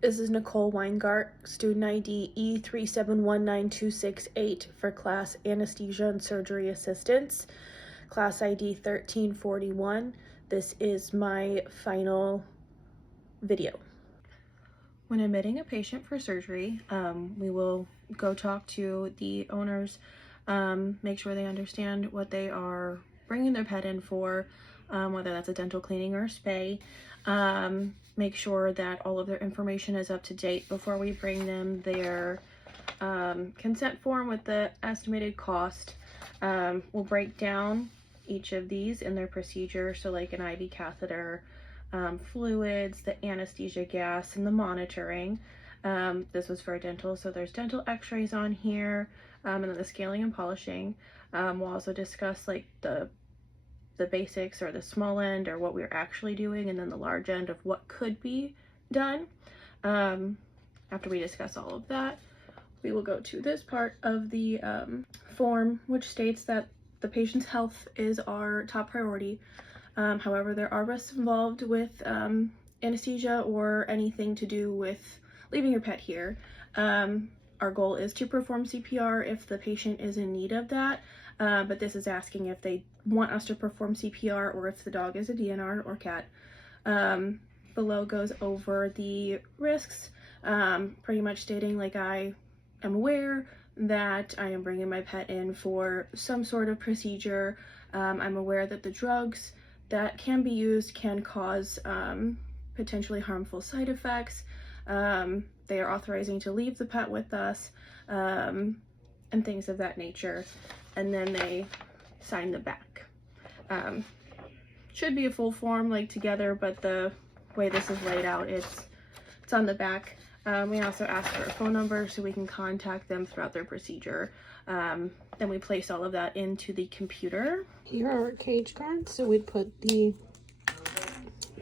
This is Nicole Weingart, student ID E3719268 for class Anesthesia and Surgery Assistants, class ID 1341. This is my final video. When admitting a patient for surgery, we will go talk to the owners, make sure they understand what they are bringing their pet in for, whether that's a dental cleaning or a spay. Make sure that all of their information is up to date before we bring them their consent form with the estimated cost. We'll break down each of these in their procedure, so like an IV catheter, fluids, the anesthesia gas, and the monitoring. This was for dental, so there's dental x-rays on here, and then the scaling and polishing. We'll also discuss like the basics, or the small end, or what we're actually doing, and then the large end of what could be done. After we discuss all of that, we will go to this part of the form, which states that the patient's health is our top priority. However, there are risks involved with anesthesia or anything to do with leaving your pet here. Our goal is to perform CPR if the patient is in need of that, but this is asking if they want us to perform CPR or if the dog is a DNR or cat. Below goes over the risks, pretty much stating like I am aware that I am bringing my pet in for some sort of procedure. I'm aware that the drugs that can be used can cause potentially harmful side effects. They are authorizing to leave the pet with us, and things of that nature. And then they sign the back. Should be a full form like together, but the way this is laid out, it's on the back. We also ask for a phone number so we can contact them throughout their procedure. Then we place all of that into the computer. Here are our cage cards. So we'd put the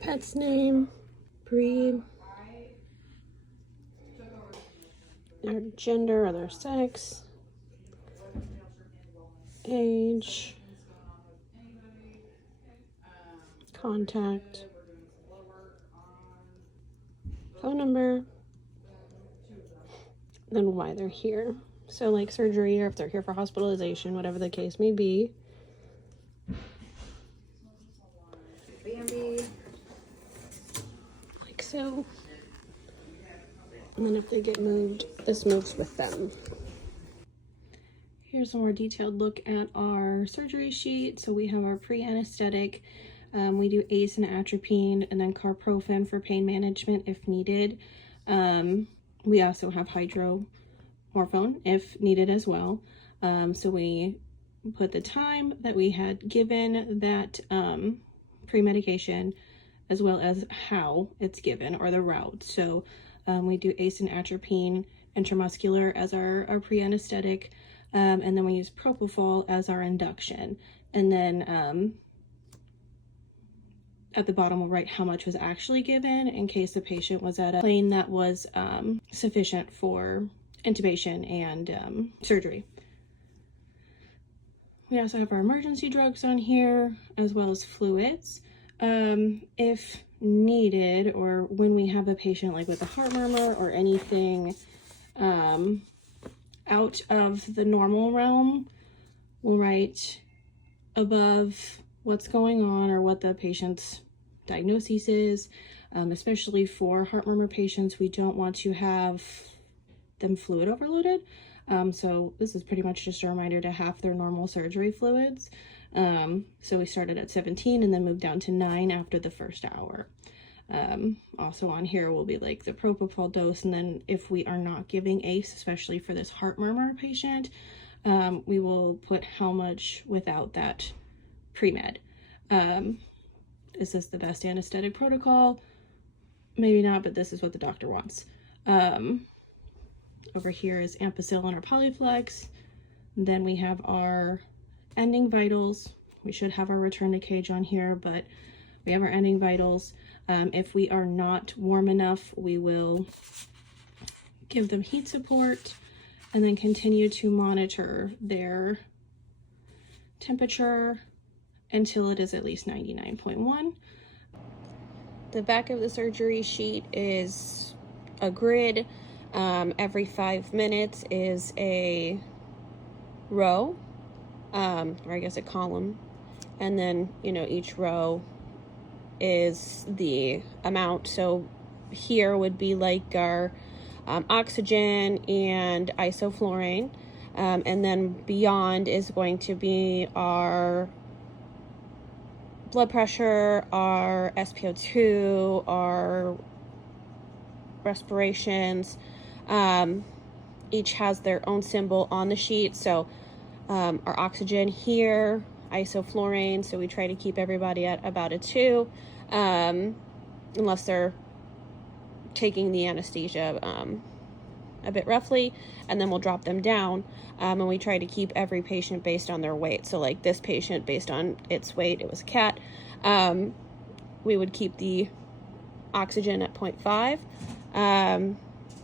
pet's name, breed, their gender or their sex, age, contact, phone number, then why they're here. So like surgery, or if they're here for hospitalization, whatever the case may be. Bambi. Like so. And then if they get moved, this moves with them. Here's a more detailed look at our surgery sheet. So we have our pre-anesthetic. We do ACE and atropine, and then carprofen for pain management if needed. We also have hydromorphone if needed as well. So we put the time that we had given that pre-medication, as well as how it's given, or the route. So we do ACE and atropine intramuscular as our pre-anesthetic, and then we use propofol as our induction. And then at the bottom we'll write how much was actually given in case the patient was at a plane that was sufficient for intubation and surgery. We also have our emergency drugs on here, as well as fluids. If needed, or when we have a patient like with a heart murmur or anything out of the normal realm, we'll write above what's going on or what the patient's diagnosis is. Especially for heart murmur patients, we don't want to have them fluid overloaded. So this is pretty much just a reminder to half their normal surgery fluids. So we started at 17 and then moved down to 9 after the first hour. Also on here will be like the propofol dose, and then if we are not giving ACE, especially for this heart murmur patient, we will put how much without that pre-med. Is this the best anesthetic protocol? Maybe not, but this is what the doctor wants. Over here is ampicillin or polyflex. Then we have our ending vitals. We should have our return to cage on here, but we have our ending vitals. If we are not warm enough, we will give them heat support and then continue to monitor their temperature until it is at least 99.1. The back of the surgery sheet is a grid. Every 5 minutes is a row, or I guess a column, and then, you know, each row is the amount. So here would be like our oxygen and isoflurane, and then beyond is going to be our blood pressure, our SpO2, our respirations. Each has their own symbol on the sheet. So our oxygen here, isoflurane, so we try to keep everybody at about a 2, unless they're taking the anesthesia a bit roughly, and then we'll drop them down, and we try to keep every patient based on their weight. So like this patient, based on its weight, it was a cat, we would keep the oxygen at 0.5.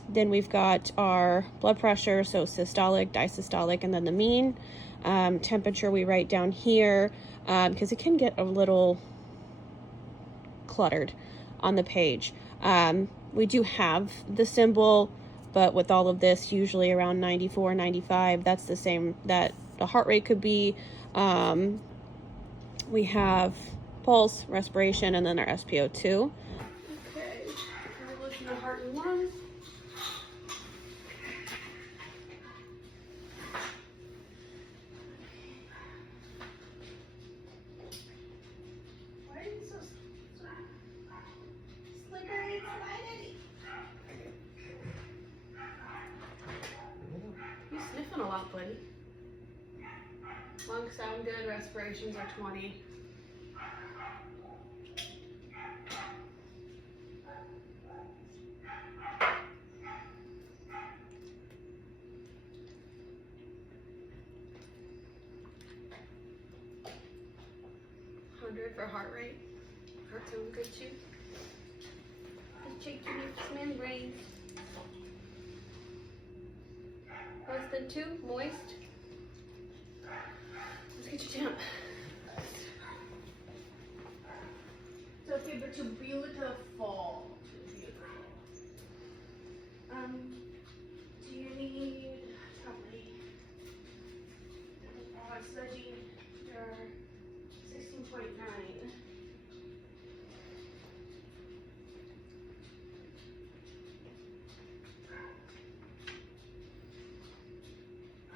Then we've got our blood pressure, so systolic, diastolic, and then the mean. Temperature we write down here, because it can get a little cluttered on the page. We do have the symbol, but with all of this, usually around 94, 95, that's the same that the heart rate could be. We have pulse, respiration, and then our SpO2. Okay, we're looking at heart and lungs. You're sniffing a lot, buddy. Lungs sound good, respirations are 20. For heart rate. Heart sounds good too. Just check your mucous membranes. Less than 2, moist. Let's get your temp. It's okay, but you're beautiful. Do you need probably studying your 16.9.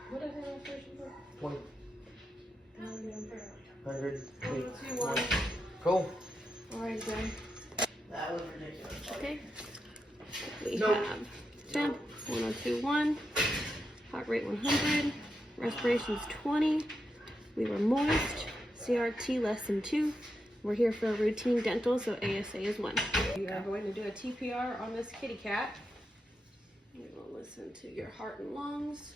What is our respiration for? 20. 100. 1, 2, 1. Cool. Alright, then. That was ridiculous. Okay. We Nope. have temp 1021, heart rate 100, respirations 20. We were moist, CRT less than 2. We're here for a routine dental, so ASA is 1. We are going to do a TPR on this kitty cat. We will listen to your heart and lungs.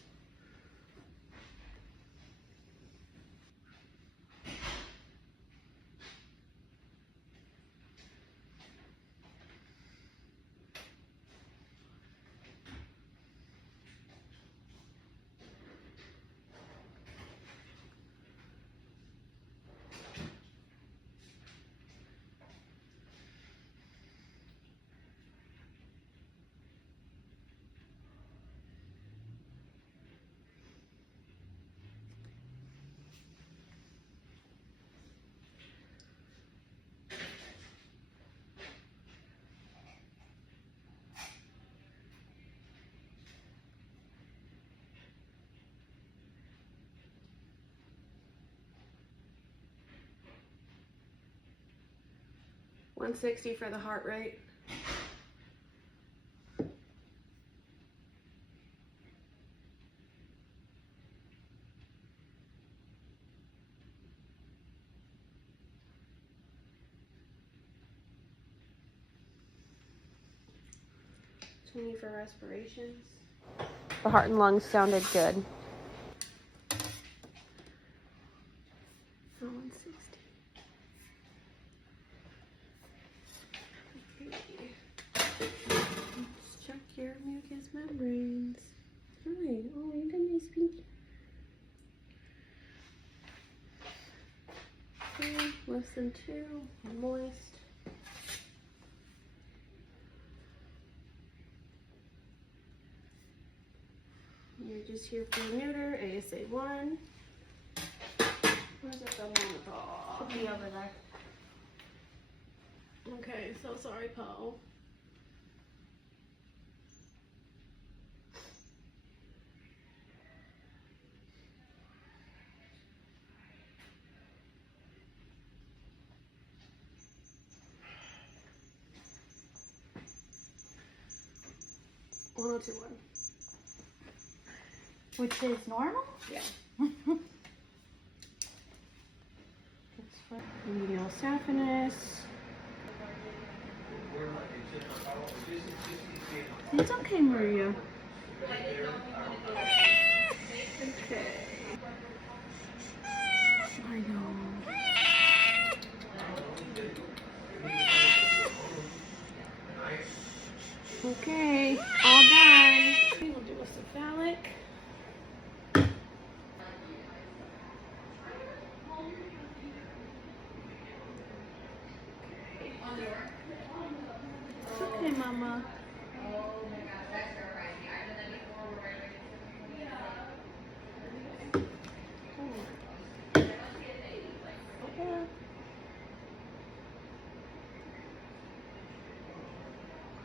$160 for the heart rate. $20 for respirations. The heart and lungs sounded good. Let's check your mucous membranes. Hi. Oh, you got nice pink. Okay, less than 2. Moist. You're just here for a neuter, ASA1. Where's that thermometer? Should be over there. Okay, so sorry, Poe. $102.1. Which is normal? Yeah. Medial saphenous. It's okay, Maria. Okay. I know. Okay, all done. We'll do a cephalic. It's okay, Mama.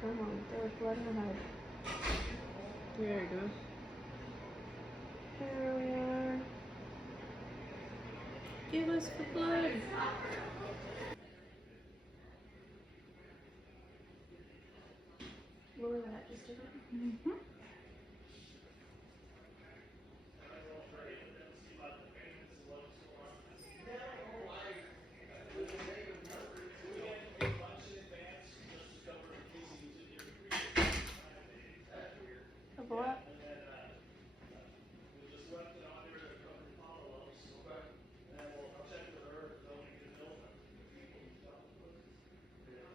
Come on, there's blood in the head. There you go. There we are. Give us the blood. Lower that just a bit. Mm-hmm. Double up.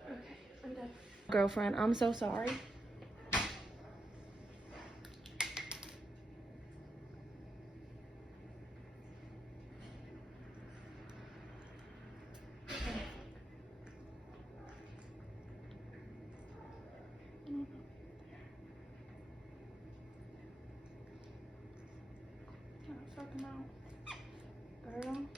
Okay, I'm done. Girlfriend, I'm so sorry. Suck them out. Got them.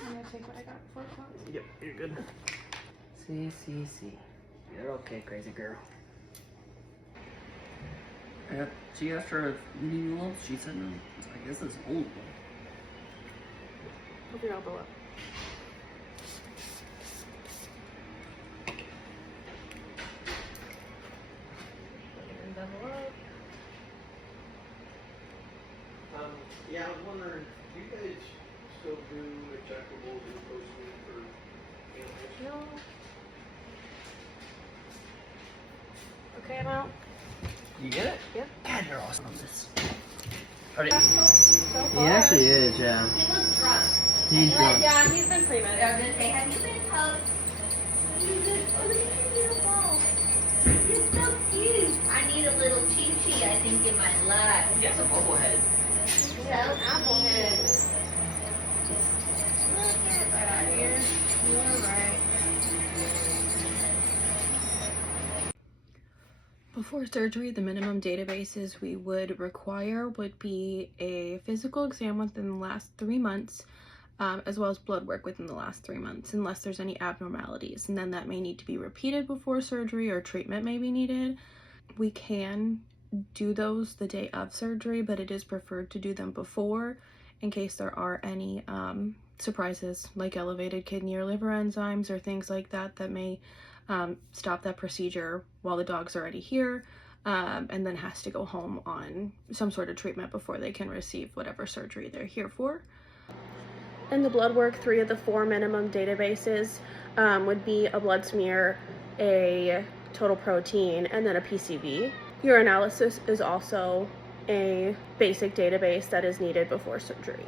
I'm gonna take what I got before it closes. Yep, you're good. See. You're okay, crazy girl. She asked her if you need new lumps. She said no. I guess it's old one. Put your elbow up. And double up. Yeah, I was wondering, do you guys still do injectable glucose for animals? No. Okay, I'm out. You get it? Yep. God, you're awesome. He So far. actually is, yeah. He looks drunk. He's drunk. Yeah, he's been pre-med. I was gonna say, have you been hugged? You just, oh, look at your little ball. You're so cute. I need a little chi-chi, I think, in my life. Yes, a bobblehead. So Applehead. Look at Right out here. You're right. Before surgery, the minimum databases we would require would be a physical exam within the last 3 months, as well as blood work within the last 3 months, unless there's any abnormalities. And then that may need to be repeated before surgery, or treatment may be needed. We can do those the day of surgery, but it is preferred to do them before, in case there are any surprises, like elevated kidney or liver enzymes or things like that that may stop that procedure while the dog's already here, and then has to go home on some sort of treatment before they can receive whatever surgery they're here for. In the blood work, 3 of the 4 minimum databases would be a blood smear, a total protein, and then a PCV. Urinalysis is also a basic database that is needed before surgery.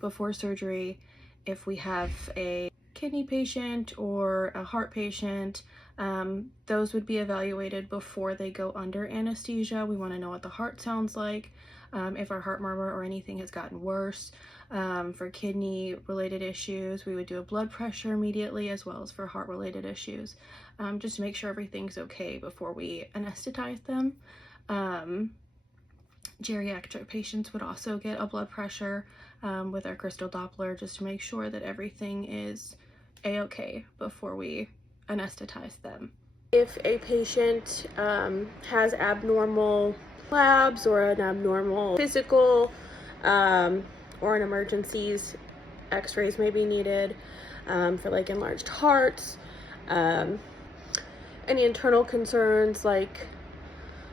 Before surgery, if we have a kidney patient or a heart patient, those would be evaluated before they go under anesthesia. We want to know what the heart sounds like, if our heart murmur or anything has gotten worse, For kidney related issues, we would do a blood pressure immediately, as well as for heart related issues, just to make sure everything's okay before we anesthetize them. Geriatric patients would also get a blood pressure with our crystal Doppler, just to make sure that everything is a-okay before we anesthetize them. If a patient has abnormal labs or an abnormal physical or in emergencies, x-rays may be needed for like enlarged hearts, any internal concerns like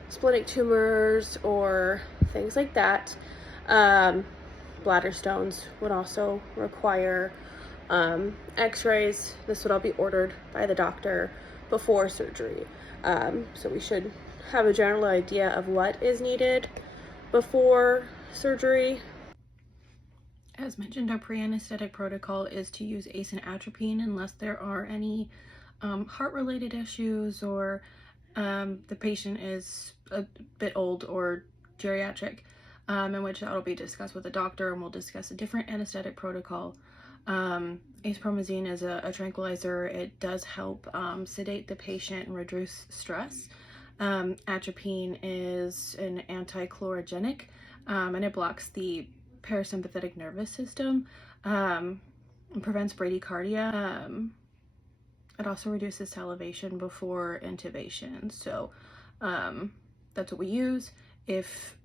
splenic tumors or things like that. Bladder stones would also require x-rays. This would all be ordered by the doctor before surgery. So we should have a general idea of what is needed before surgery. As mentioned, our pre-anesthetic protocol is to use ACE and atropine unless there are any heart-related issues or the patient is a bit old or geriatric, in which that'll be discussed with the doctor, and we'll discuss a different anesthetic protocol. Acepromazine is a tranquilizer. It does help sedate the patient and reduce stress. Atropine is an anti-chlorogenic, and it blocks the parasympathetic nervous system and prevents bradycardia. It also reduces salivation before intubation. So that's what we use. If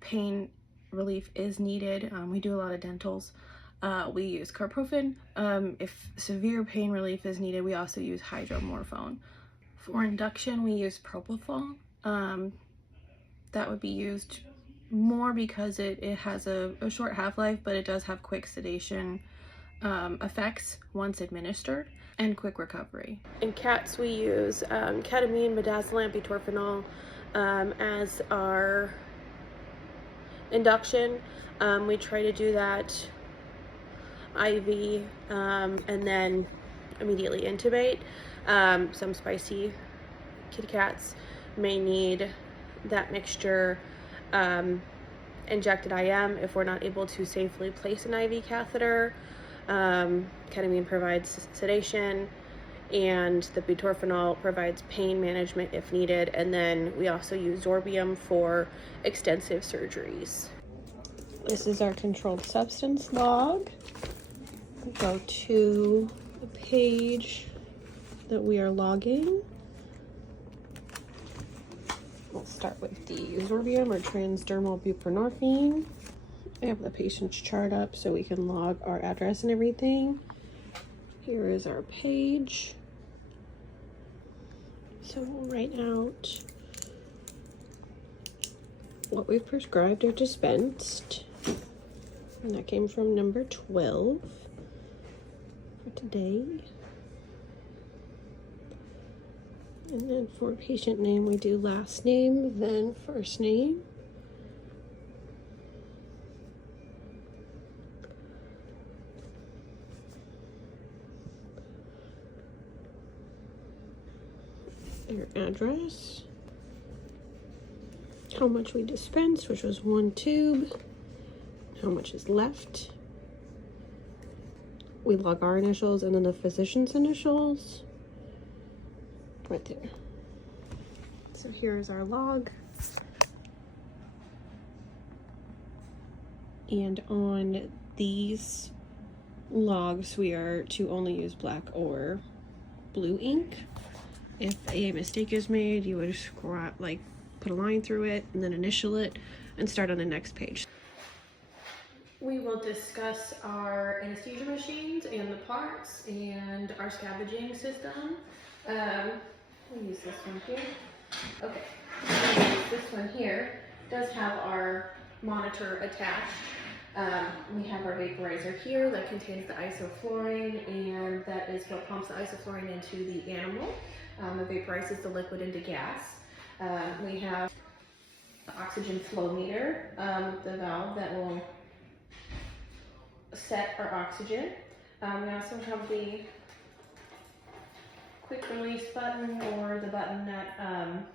pain relief is needed, we do a lot of dentals. We use carprofen. If severe pain relief is needed, we also use hydromorphone. For induction, we use propofol. That would be used more because it has a short half-life, but it does have quick sedation effects once administered and quick recovery. In cats, we use ketamine, midazolam, butorphanol as our induction. We try to do that IV and then immediately intubate. Some spicy kitty cats may need that mixture injected IM if we're not able to safely place an IV catheter. Ketamine provides sedation, and the butorphanol provides pain management if needed, and then we also use Zorbium for extensive surgeries. This is our controlled substance log. We go to the page that we are logging. We'll start with the Zorbium or transdermal buprenorphine. I have the patient's chart up so we can log our address and everything. Here is our page. So we'll write out what we've prescribed or dispensed. And that came from number 12 for today. And then for patient name, we do last name, then first name. Their address. How much we dispensed, which was 1 tube. How much is left. We log our initials and then the physician's initials. Right there. So here's our log. And on these logs, we are to only use black or blue ink. If a mistake is made, you would put a line through it and then initial it and start on the next page. We will discuss our anesthesia machines and the parts and our scavenging system. We'll use this one here. Okay, this one here does have our monitor attached. We have our vaporizer here that contains the isoflurane, and that is what pumps the isoflurane into the animal. It vaporizes the liquid into gas. We have the oxygen flow meter, the valve that will set our oxygen. We also have the quick release button, or the button that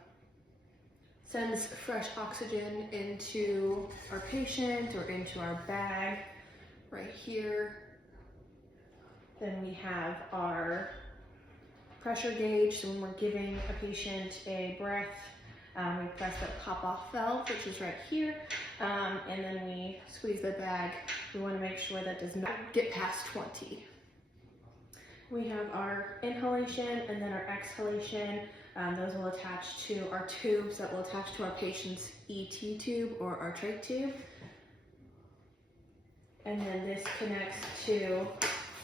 sends fresh oxygen into our patient or into our bag. right here. Then we have our pressure gauge. So when we're giving a patient a breath, we press the pop-off valve, which is right here, and then we squeeze the bag. We want to make sure that does not get past 20. We have our inhalation and then our exhalation. Those will attach to our tubes that will attach to our patient's ET tube or our trach tube. And then this connects to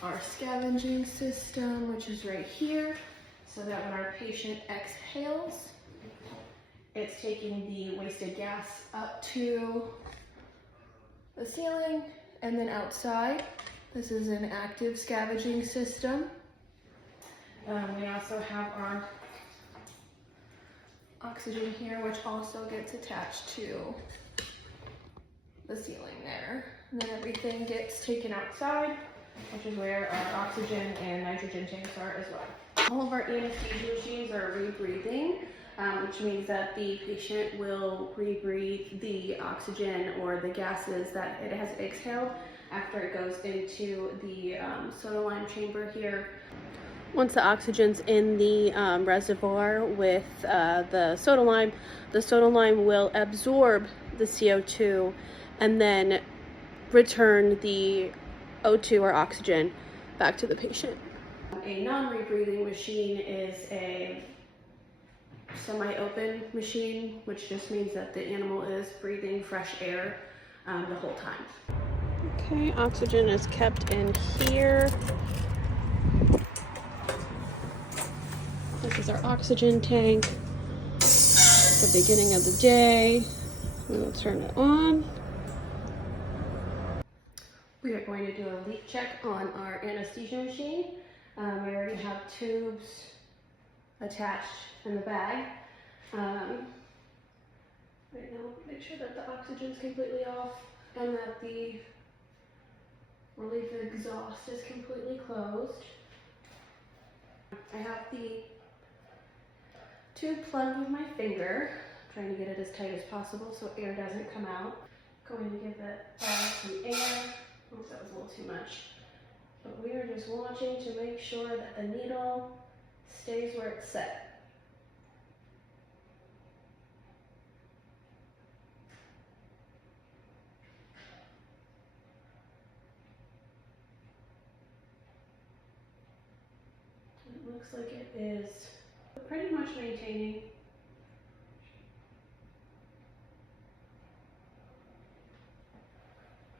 our scavenging system, which is right here, so that when our patient exhales, it's taking the wasted gas up to the ceiling and then outside. This is an active scavenging system. We also have our oxygen here, which also gets attached to the ceiling there. And then everything gets taken outside, which is where our oxygen and nitrogen tanks are as well. All of our anesthesia machines are rebreathing, which means that the patient will rebreathe the oxygen or the gases that it has exhaled after it goes into the soda lime chamber here. Once the oxygen's in the reservoir with the soda lime will absorb the CO2 and then return the O2 or oxygen back to the patient. A non-rebreathing machine is a semi-open machine, which just means that the animal is breathing fresh air the whole time. Okay, oxygen is kept in here. This is our oxygen tank. The beginning of the day. We'll turn it on. We are going to do a leak check on our anesthesia machine. We already have tubes attached in the bag. Right now, make sure that the oxygen is completely off and that the relief exhaust is completely closed. I have the tube plugged with my finger, trying to get it as tight as possible so air doesn't come out. Going to give it some air. Oops, that was a little too much. But we are just watching to make sure that the needle stays where it's set. It looks like it is pretty much maintaining.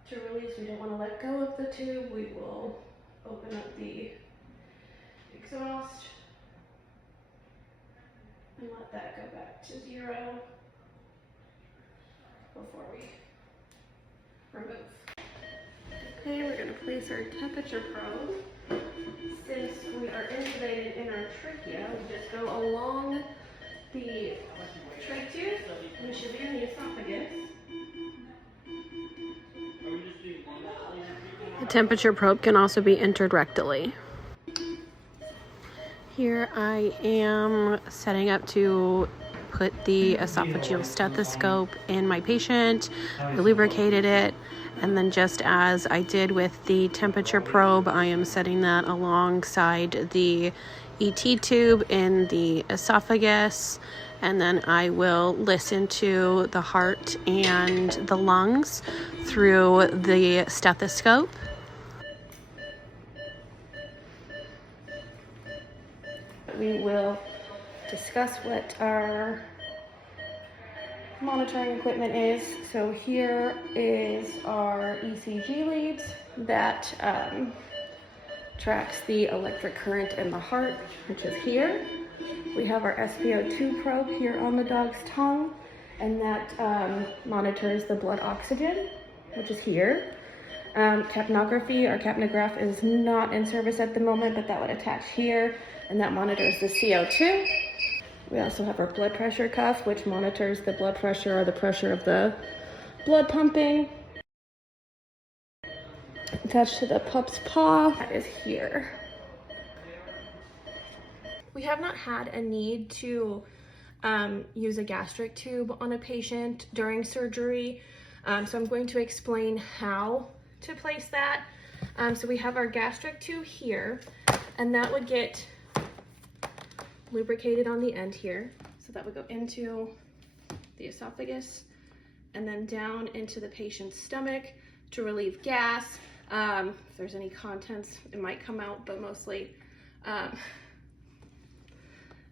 To release, we don't want to let go of the tube. We will open up the exhaust and let that go back to 0 before we remove. Okay, we're going to place our temperature probe. Since we are intubated in our trachea, we just go along the trach tube, which should be in the esophagus. The temperature probe can also be entered rectally. Here I am setting up to put the esophageal stethoscope in my patient. I lubricated it, and then just as I did with the temperature probe, I am setting that alongside the ET tube in the esophagus, and then I will listen to the heart and the lungs through the stethoscope. We will discuss what our monitoring equipment is. So here is our ECG leads that tracks the electric current in the heart, which is here. We have our SpO2 probe here on the dog's tongue, and that monitors the blood oxygen, which is here. Capnography, our capnograph is not in service at the moment, but that would attach here, and that monitors the CO2. We also have our blood pressure cuff, which monitors the blood pressure or the pressure of the blood pumping. Attached to the pup's paw, that is here. We have not had a need to use a gastric tube on a patient during surgery, so I'm going to explain how to place that. So we have our gastric tube here, and that would get lubricated on the end here. So that would go into the esophagus and then down into the patient's stomach to relieve gas. If there's any contents, it might come out, but mostly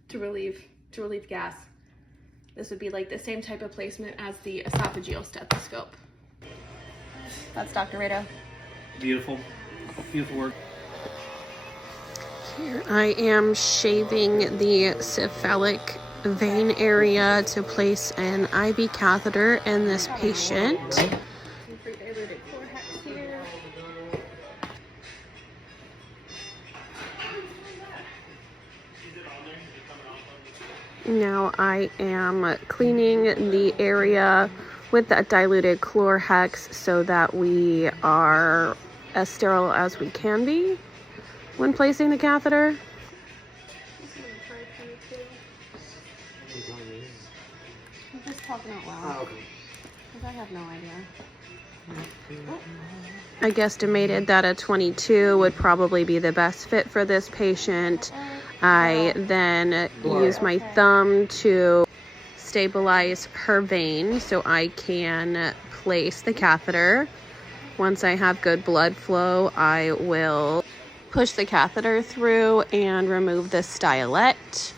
to relieve gas. This would be like the same type of placement as the esophageal stethoscope. That's Dr. Rado. Beautiful. Beautiful work. Here I am shaving the cephalic vein area to place an IV catheter in this patient. Now I am cleaning the area with that diluted chlorhex so that we are as sterile as we can be when placing the catheter. I'm just talking out loud because I have no idea. I guesstimated that a 22 would probably be the best fit for this patient. I then use my thumb to stabilize her vein so I can place the catheter. Once I have good blood flow, I will push the catheter through and remove the stylet.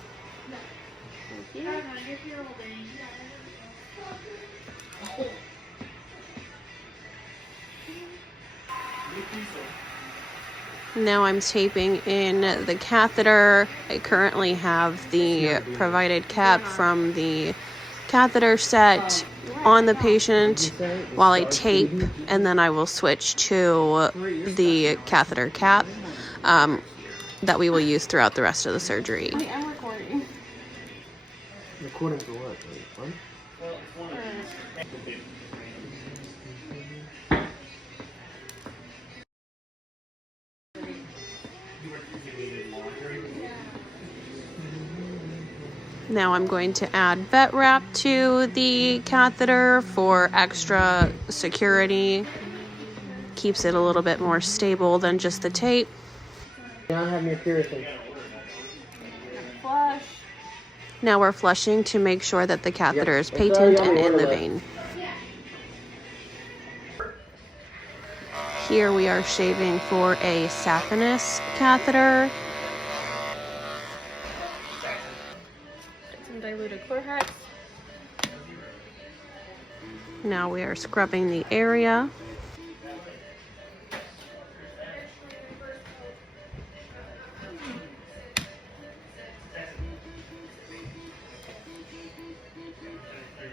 Now I'm taping in the catheter. I currently have the provided cap from the catheter set on the patient while I tape, and then I will switch to the catheter cap that we will use throughout the rest of the surgery. I am recording. Recording for what? Fun? Now I'm going to add vet wrap to the catheter for extra security. Keeps it a little bit more stable than just the tape. Now I have your piercing. Flush. Now we're flushing to make sure that the catheter is patent and in the vein. Here we are shaving for a saphenous catheter. Some diluted chlorhex. Now we are scrubbing the area.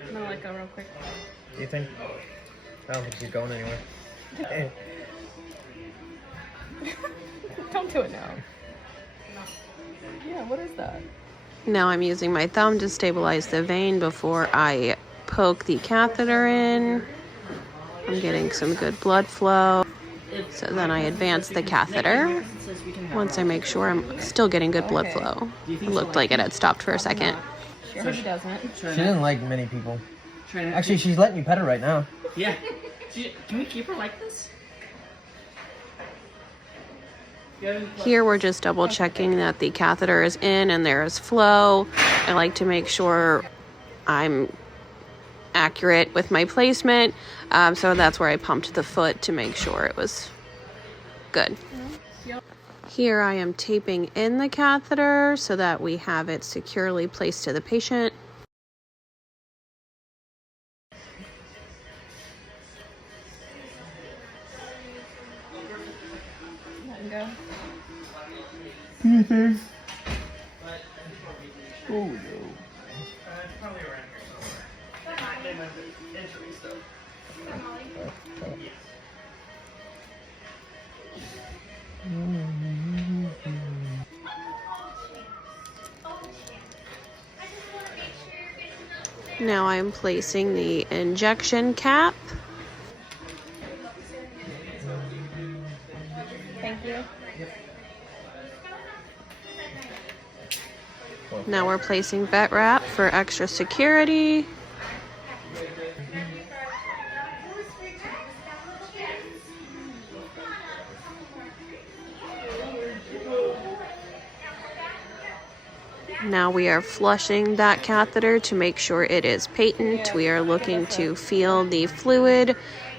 I'm gonna let go real quick. Do you think? I don't think she's going anywhere. Don't do it now. Yeah, what is that? Now I'm using my thumb to stabilize the vein before I poke the catheter in. I'm getting some good blood flow. So then I advance the catheter once I make sure I'm still getting good blood flow. It looked like it had stopped for a second. She doesn't. She didn't like many people. Actually, she's letting me pet her right now. Yeah. Can we keep her like this? Here we're just double checking that the catheter is in and there is flow. I like to make sure I'm accurate with my placement. So that's where I pumped the foot to make sure it was good. Here I am taping in the catheter so that we have it securely placed to the patient. Let him go. Oh no. Probably around here somewhere. Now I'm placing the injection cap. Thank you. Now we're placing vet wrap for extra security. Now we are flushing that catheter to make sure it is patent. We are looking to feel the fluid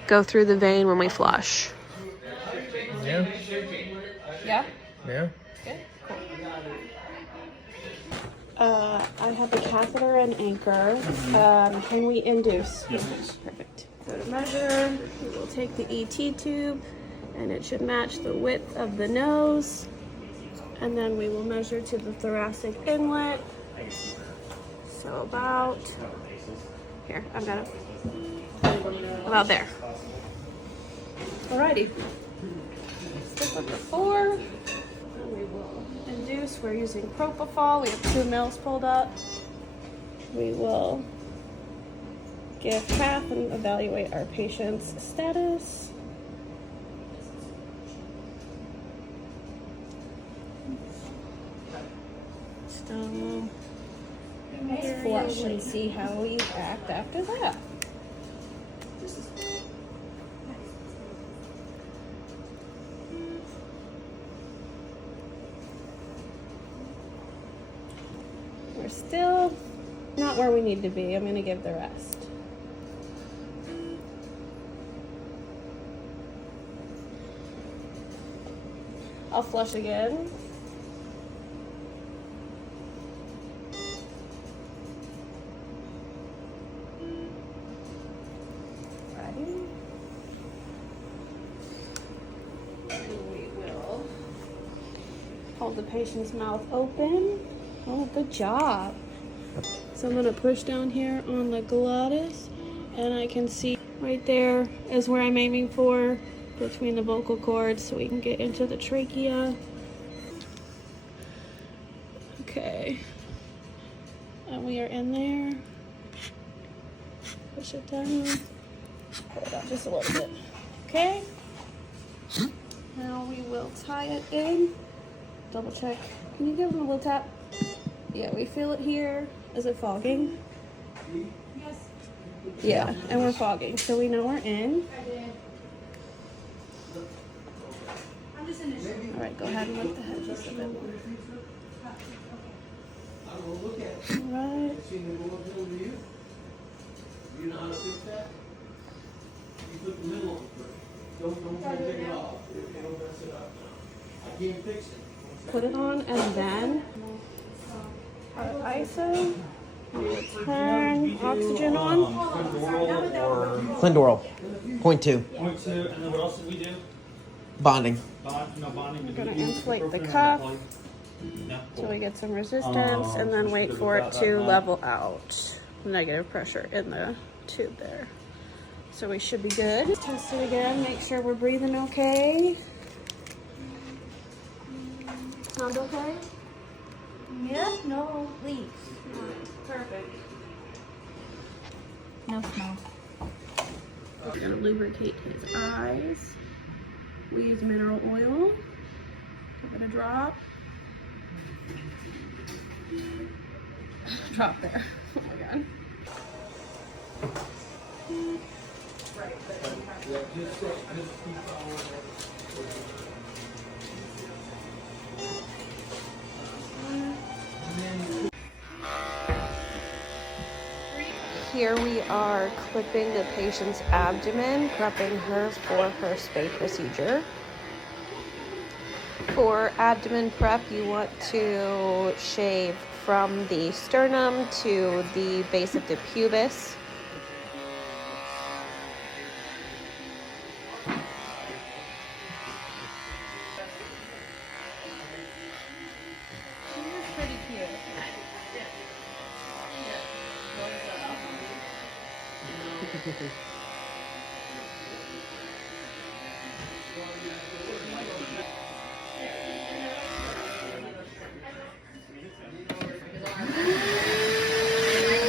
go through the vein when we flush. Yeah. Yeah? Yeah. Good. Cool. I have the catheter and anchor. Can we induce? Yes, please. Perfect. So to measure, we will take the ET tube, and it should match the width of the nose. And then we will measure to the thoracic inlet. So about, here, I've got it. About there. Alrighty. Stick with the 4. And we will induce. We're using propofol. We have 2 mils pulled up. We will give half and evaluate our patient's status. So let's flush and see how we act after that. We're still not where we need to be. I'm gonna give the rest. I'll flush again. Ready? And we will hold the patient's mouth open. Oh, good job. So I'm gonna push down here on the glottis, and I can see right there is where I'm aiming for, between the vocal cords, so we can get into the trachea. Okay. And we are in there. Push it down. Pull it out just a little bit. Okay. Now we will tie it in. Double check. Can you give them a little tap? Yeah, we feel it here. Is it fogging? Yes. Yeah, and we're fogging, so we know we're in. All right, go ahead and lift the head just a bit more. All right. You know how to fix that? You put the middle on first. Don't try to take it off. It'll mess it up. I can't fix it. Put it on, and then our ISO. Turn oxygen on. Clindoral. 0.2. 0.2, and then what else did we do? Bonding. Bonding. We're gonna inflate the cuff so we get some resistance, and then wait for it to level out. Negative pressure in the tube there. So we should be good. Let's test it again, make sure we're breathing okay. Sound okay? Yeah, no leaks. Perfect. No smell. We're gonna lubricate his eyes. We use mineral oil. Give it a drop. Drop there. Oh my god. Here we are clipping the patient's abdomen, prepping her for her spay procedure. For abdomen prep, you want to shave from the sternum to the base of the pubis. Pretty cute.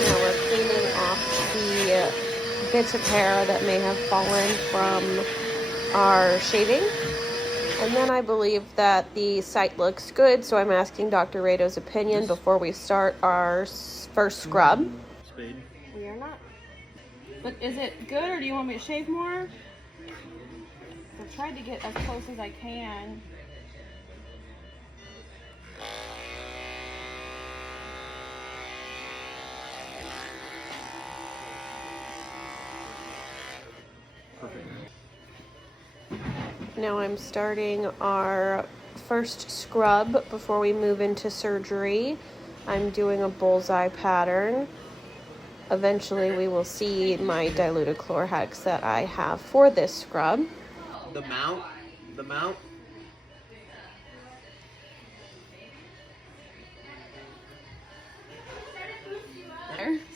Now we're cleaning off the bits of hair that may have fallen from our shaving. And then I believe that the site looks good, so I'm asking Dr. Rado's opinion before we start our first scrub. Spade. We are not. But is it good, or do you want me to shave more? I've tried to get as close as I can. Now I'm starting our first scrub before we move into surgery. I'm doing a bullseye pattern. Eventually we will see my diluted chlorhex that I have for this scrub. The mount.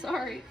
Sorry.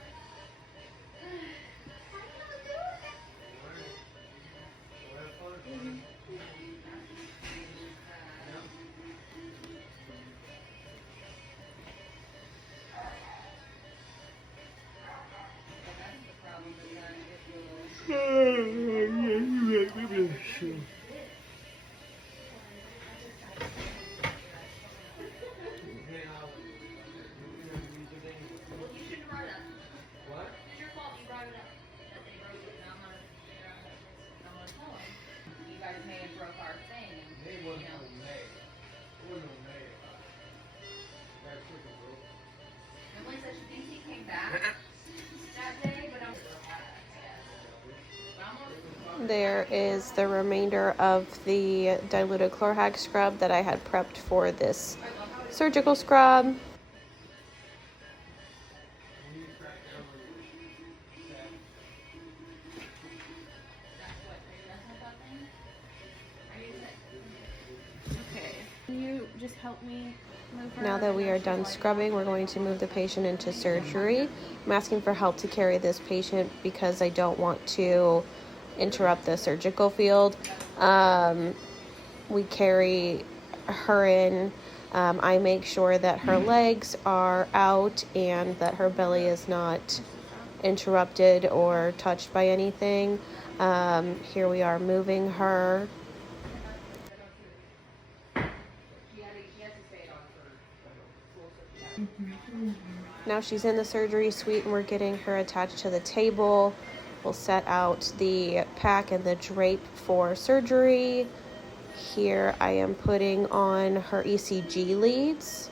There is the remainder of the diluted chlorhex scrub that I had prepped for this surgical scrub. Okay. Can you just help me move her? Now that we are done scrubbing, we're going to move the patient into surgery. I'm asking for help to carry this patient because I don't want to interrupt the surgical field. We carry her in. I make sure that her legs are out and that her belly is not interrupted or touched by anything. Here we are moving her. Now she's in the surgery suite and we're getting her attached to the table. We'll set out the pack and the drape for surgery. Here I am putting on her ECG leads.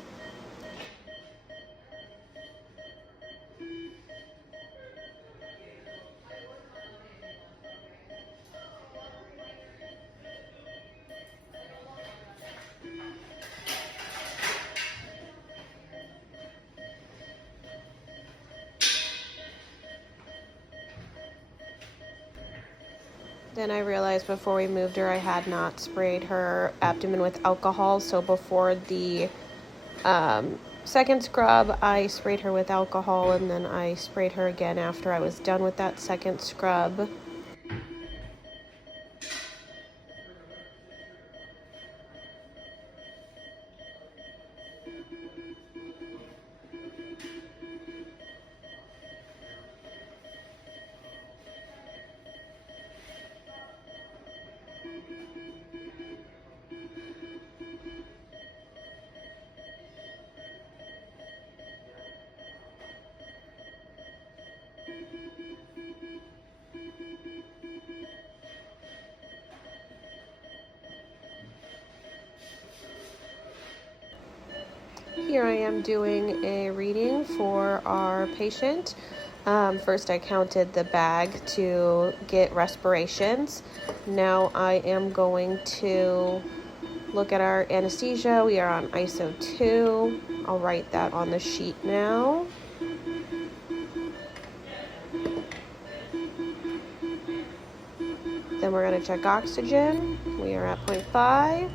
Then I realized before we moved her, I had not sprayed her abdomen with alcohol. So before the second scrub, I sprayed her with alcohol, and then I sprayed her again after I was done with that second scrub. Here I am doing a reading for our patient. First I counted the bag to get respirations. Now I am going to look at our anesthesia. We are on ISO 2. I'll write that on the sheet now. Then we're going to check oxygen. We are at 0.5.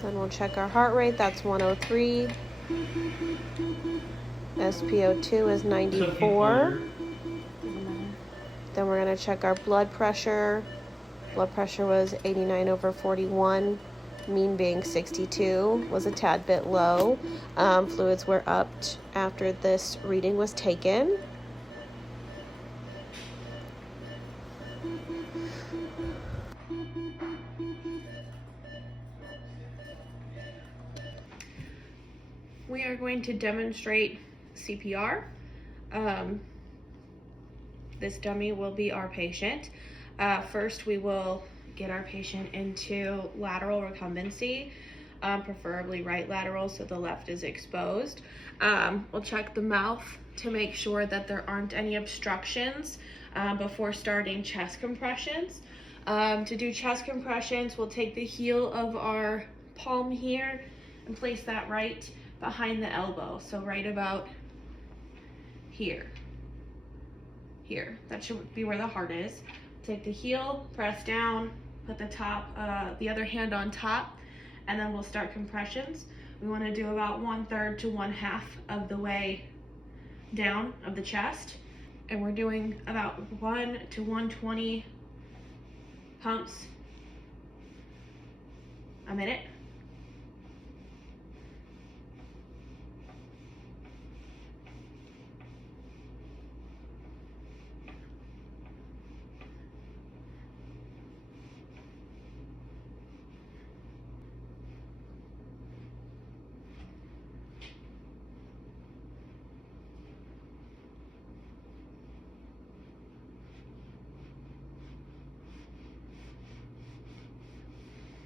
Then we'll check our heart rate. That's 103. SpO2 is 94. Then we're going to check our blood pressure. Blood pressure was 89/41. Mean being 62. Was a tad bit low. Fluids were upped after this reading was taken. We are going to demonstrate CPR. This dummy will be our patient. First, we will get our patient into lateral recumbency, preferably right lateral so the left is exposed. We'll check the mouth to make sure that there aren't any obstructions before starting chest compressions. To do chest compressions, we'll take the heel of our palm here and place that right behind the elbow. So right about here. Here, that should be where the heart is. Take the heel, press down, put the other hand on top, and then we'll start compressions. We want to do about 1/3 to 1/2 of the way down of the chest. And we're doing about 1 to 120 pumps a minute.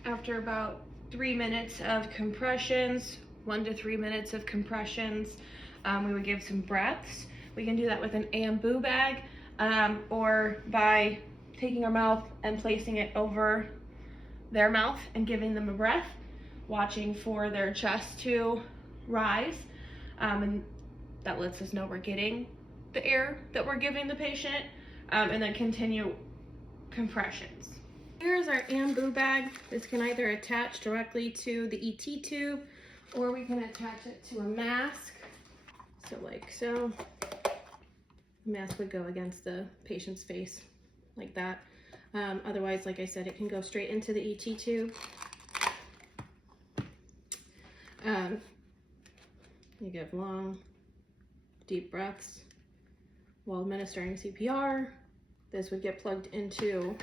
After about 3 minutes of compressions, 1 to 3 minutes of compressions, we would give some breaths. We can do that with an bamboo bag or by taking our mouth and placing it over their mouth and giving them a breath, watching for their chest to rise. And that lets us know we're getting the air that we're giving the patient, and then continue compressions. Here's our bamboo bag. This can either attach directly to the ET tube or we can attach it to a mask. So like so. The mask would go against the patient's face like that. Otherwise, like I said, it can go straight into the ET tube. You give long, deep breaths while administering CPR. This would get plugged into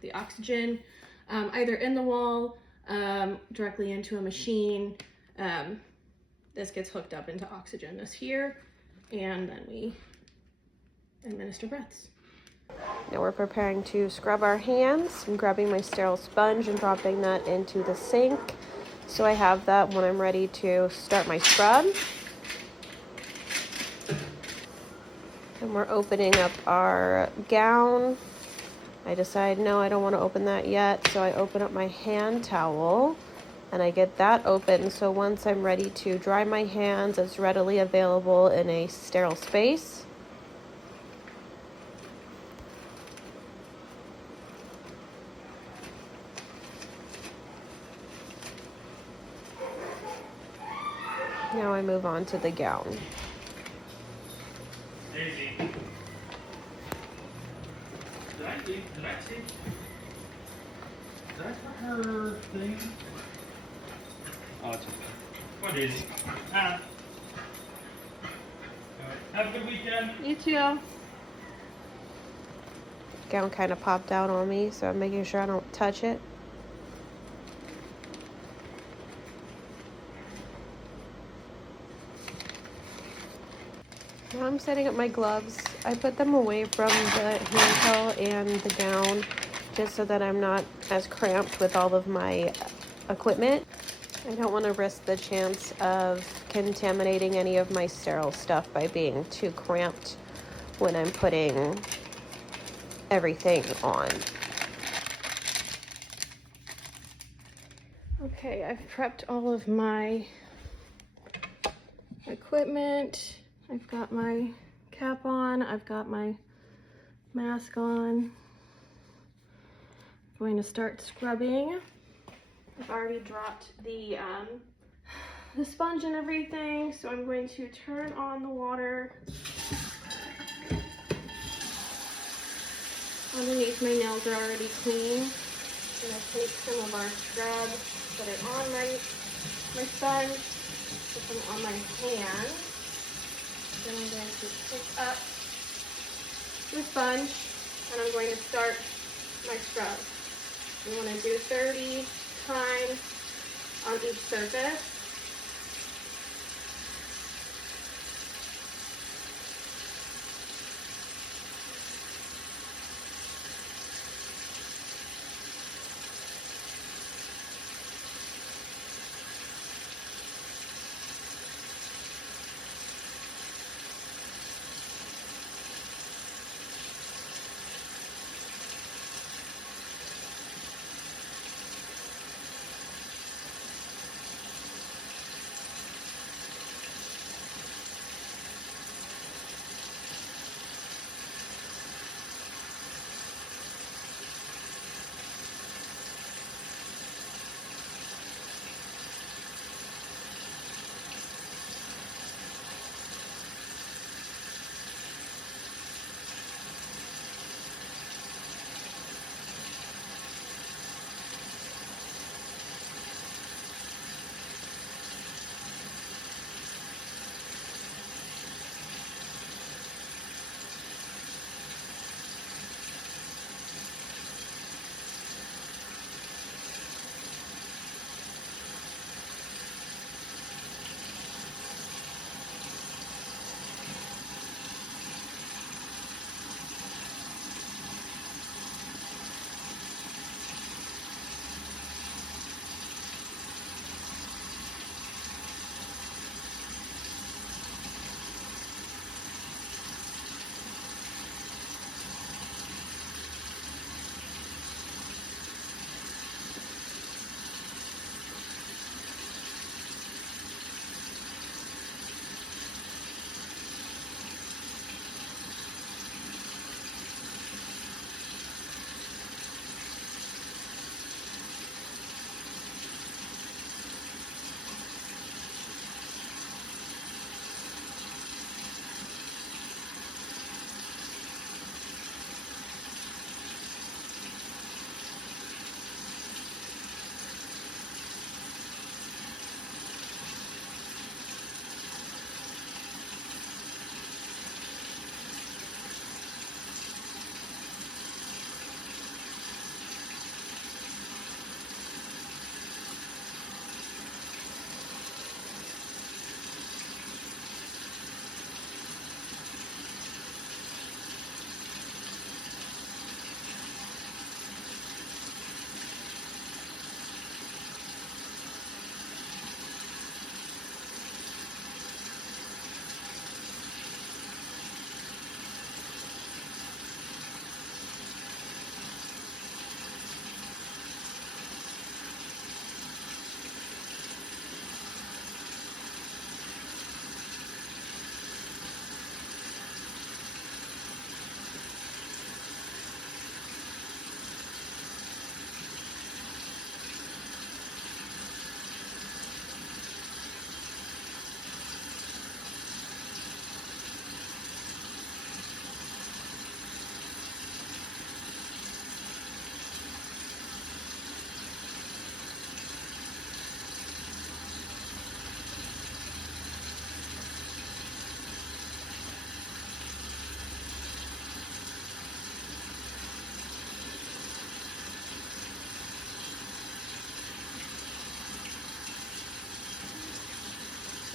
the oxygen, either in the wall, directly into a machine. This gets hooked up into oxygen, this here, and then we administer breaths. Now we're preparing to scrub our hands. I'm grabbing my sterile sponge and dropping that into the sink, so I have that when I'm ready to start my scrub. And we're opening up our gown. I decide, no, I don't want to open that yet, so I open up my hand towel and I get that open, so once I'm ready to dry my hands, it's readily available in a sterile space. Now I move on to the gown. Daisy. Did I see? Did I put her thing? Oh, it's okay. Come on, Daisy. Ah. Have a good weekend. You too. Gown kind of popped out on me, so I'm making sure I don't touch it. Now I'm setting up my gloves. I put them away from the hand towel and the gown just so that I'm not as cramped with all of my equipment. I don't want to risk the chance of contaminating any of my sterile stuff by being too cramped when I'm putting everything on. Okay, I've prepped all of my equipment. I've got my cap on, I've got my mask on. I'm going to start scrubbing. I've already dropped the sponge and everything, so I'm going to turn on the water. Underneath my nails are already clean. I'm going to take some of our scrub, put it on my sponge, put them on my hand. Then I'm going to pick up the sponge and I'm going to start my scrub. We want to do 30 times on each surface.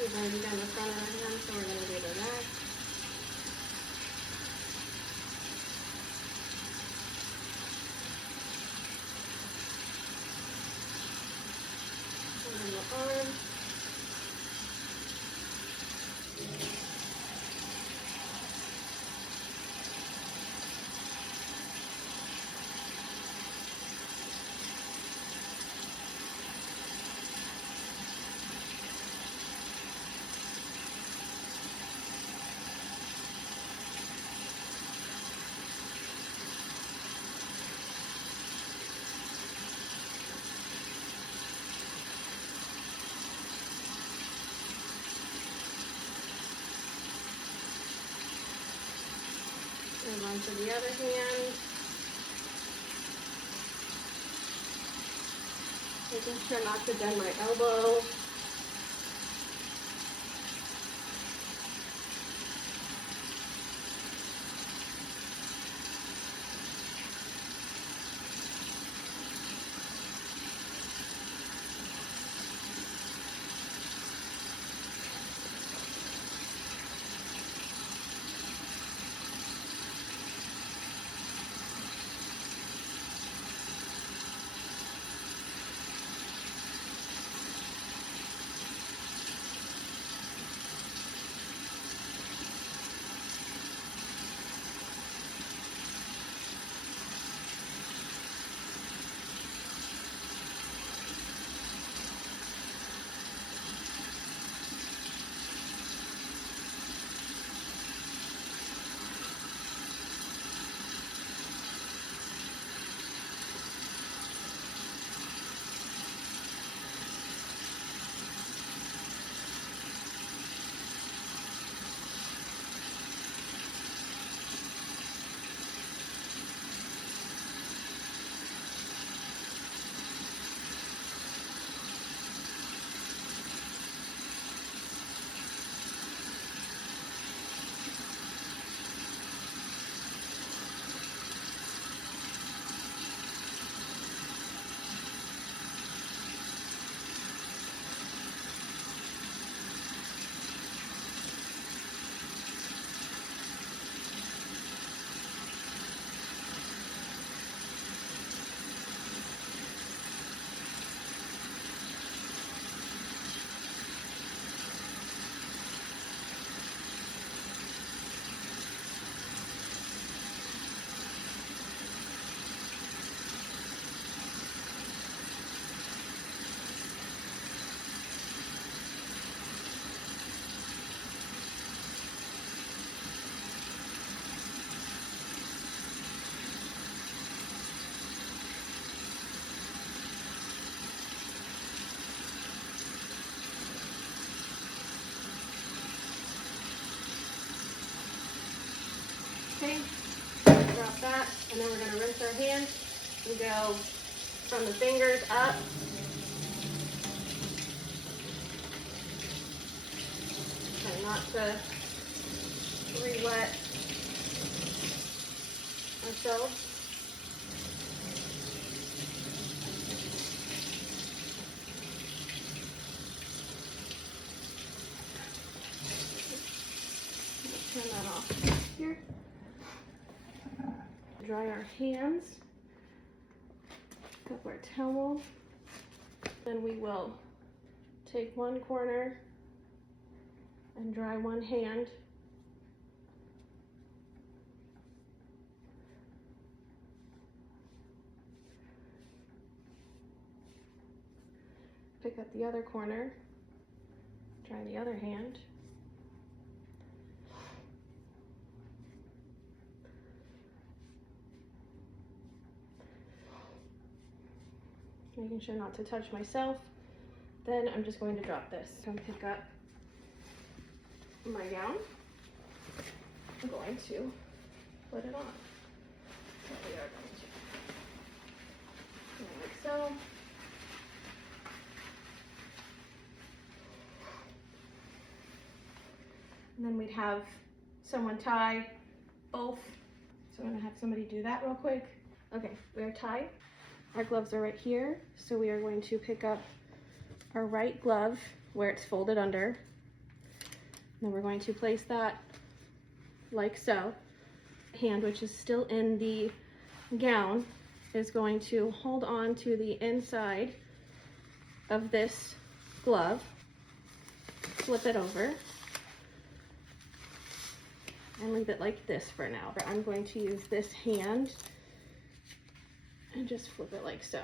We've already done the front of our hand, so we're going to do the back. And then the arm. And on to the other hand. Making sure not to bend my elbow. Okay, drop that, and then we're going to rinse our hands and go from the fingers up. Try not to re-wet ourselves. Let's turn that off here. Dry our hands. Pick up our towel. Then we will take one corner and dry one hand. Pick up the other corner, dry the other hand. Making sure not to touch myself. Then I'm just going to drop this. Come pick up my gown. I'm going to put it on. So we are going to, like so. And then we'd have someone tie both. So I'm gonna have somebody do that real quick. Okay, we are tied. Our gloves are right here. So we are going to pick up our right glove where it's folded under Then we're going to place that like so. Hand, which is still in the gown, is going to hold on to the inside of this glove, flip it over, and leave it like this for now. But I'm going to use this hand and just flip it like so.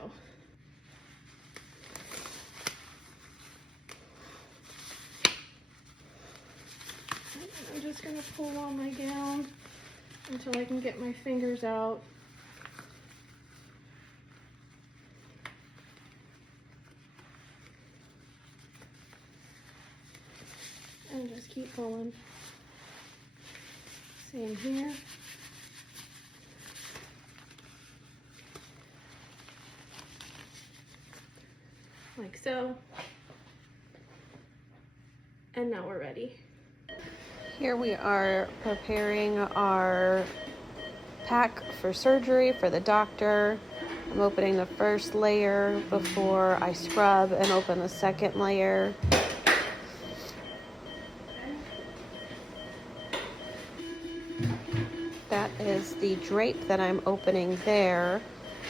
And I'm just gonna pull on my gown until I can get my fingers out. And just keep pulling. Same here. Like so. And now we're ready. Here we are preparing our pack for surgery for the doctor. I'm opening the first layer before I scrub and open the second layer. That is the drape that I'm opening there.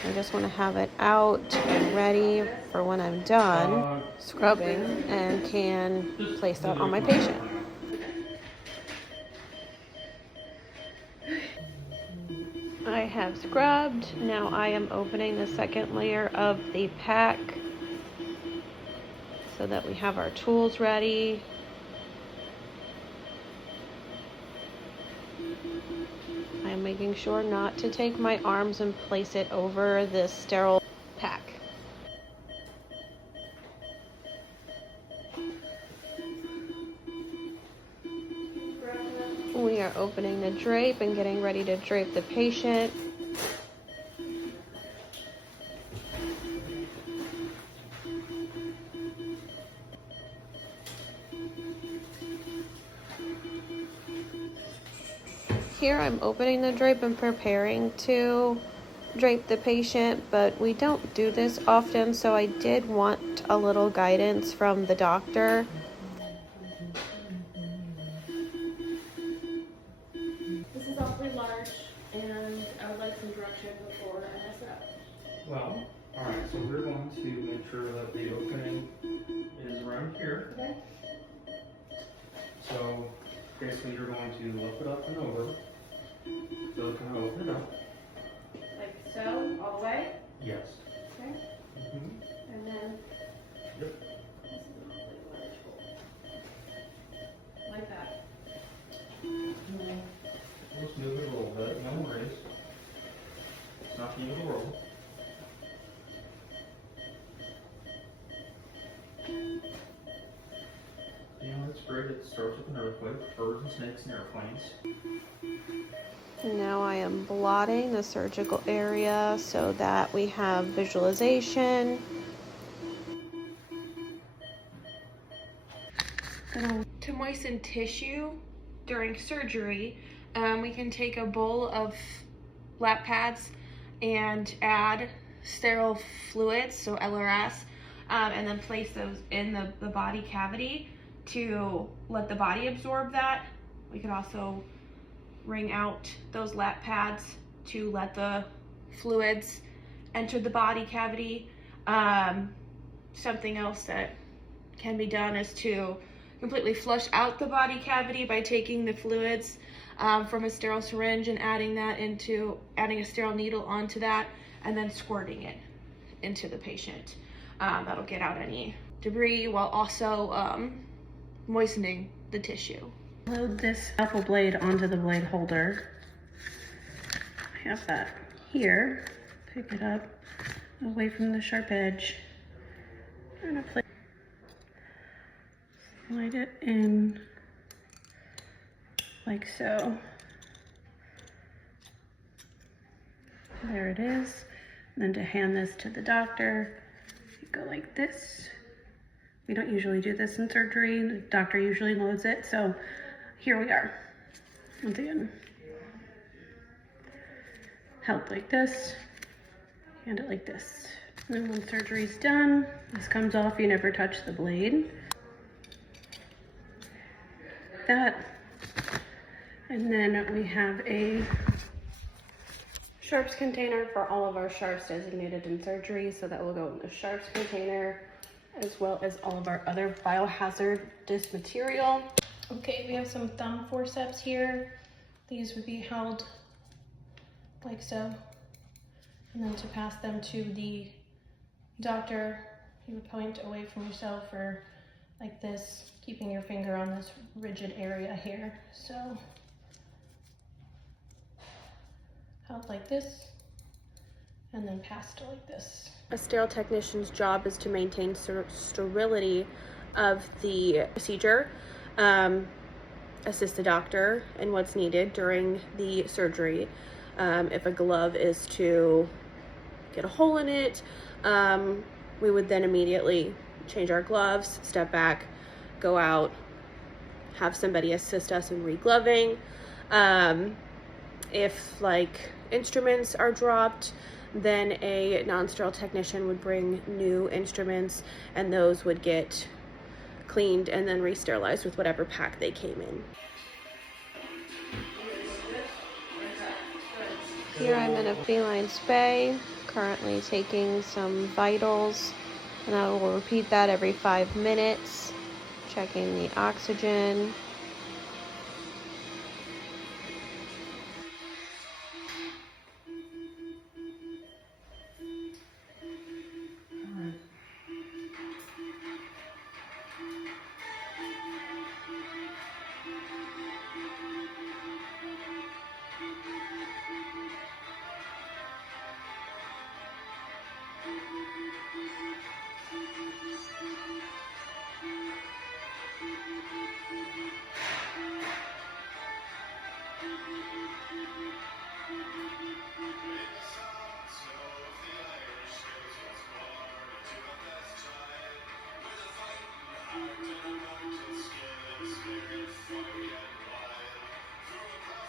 I just want to have it out and ready for when I'm done scrubbing and can place that on my patient. I have scrubbed. Now I am opening the second layer of the pack so that we have our tools ready. I'm making sure not to take my arms and place it over this sterile pack. We are opening the drape and getting ready to drape the patient. Here I'm opening the drape and preparing to drape the patient, but we don't do this often, so I did want a little guidance from the doctor. This is awfully large, and I would like some direction before I mess it up. Well, alright, so we're going to make sure that the opening is around here. Okay. So basically you're going to lift it up and over. So kind of open it up. Like so, all the way? Yes. Okay. Mm-hmm. And then Yep. this is an awfully large hole. Like that. Let's move it a little bit, no worries. It's not the end of the world. You know, it's great. It starts with an earthquake, birds and snakes and airplanes. Now I am blotting the surgical area so that we have visualization. To moisten tissue during surgery, we can take a bowl of lap pads and add sterile fluids, so LRS, and then place those in the body cavity to let the body absorb that. We could also wring out those lap pads to let the fluids enter the body cavity. Something else that can be done is to completely flush out the body cavity by taking the fluids from a sterile syringe and adding a sterile needle onto that and then squirting it into the patient. That'll get out any debris while also moistening the tissue. Load this alpha blade onto the blade holder. I have that here. Pick it up away from the sharp edge. I'm gonna slide it in like so. There it is. And then to hand this to the doctor, you go like this. We don't usually do this in surgery. The doctor usually loads it, so here we are. Once again, held like this, hand it like this. And then when surgery's done, this comes off, you never touch the blade. that. And then we have a sharps container for all of our sharps designated in surgery, so that will go in the sharps container, as well as all of our other biohazardous material. Okay, we have some thumb forceps here. These would be held like so, and then to pass them to the doctor, you would point away from yourself or like this, keeping your finger on this rigid area here. So held like this, and then passed like this. A sterile technician's job is to maintain sterility of the procedure, assist the doctor in what's needed during the surgery. If a glove is to get a hole in it, we would then immediately change our gloves, step back, go out, have somebody assist us in regloving. If like instruments are dropped, then a non-sterile technician would bring new instruments, and those would get cleaned and then re-sterilized with whatever pack they came in. Here I'm in a feline spay, currently taking some vitals, and I will repeat that every 5 minutes, checking the oxygen.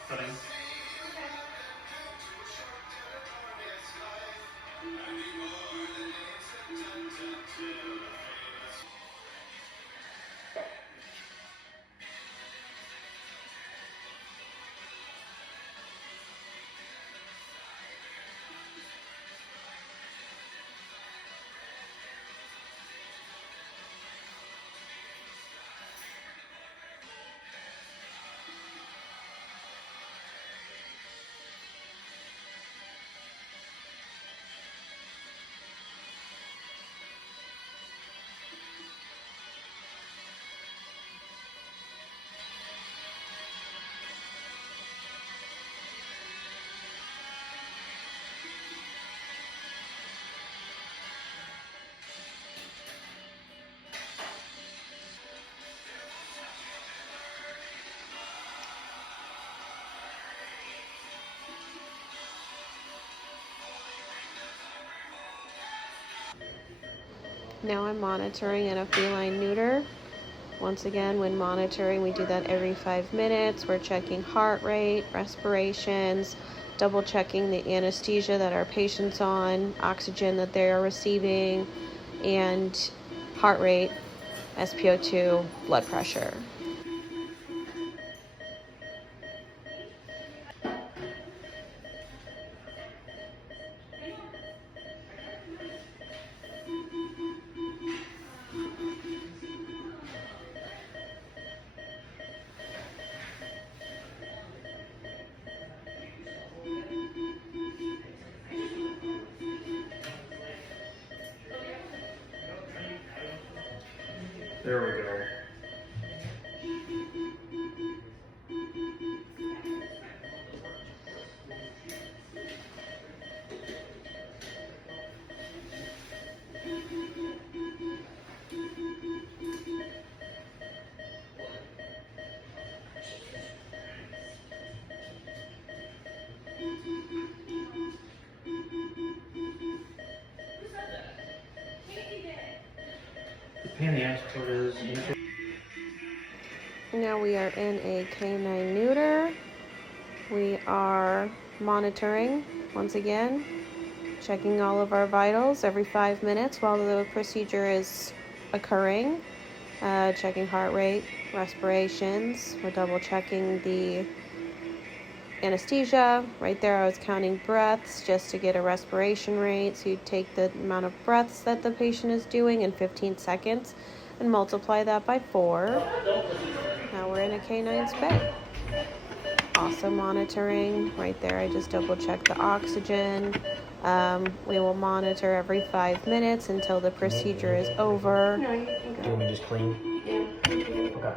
Setting. Now I'm monitoring in a feline neuter. Once again, when monitoring, we do that every 5 minutes. We're checking heart rate, respirations, double checking the anesthesia that our patient's on, oxygen that they are receiving, and heart rate, SpO2, blood pressure. There we go. The pain in the ass part is Now we are in a canine neuter. We are monitoring once again, checking all of our vitals every 5 minutes while the procedure is occurring. checking heart rate, respirations. We're double checking the anesthesia. Right there I was counting breaths just to get a respiration rate. So you take the amount of breaths that the patient is doing in 15 seconds and multiply that by 4. Now we're in a K9's bay. Also monitoring. Right there I just double check the oxygen. We will monitor every 5 minutes until the procedure is over. No, you can go. Do you want me to just clean? Yeah. Okay.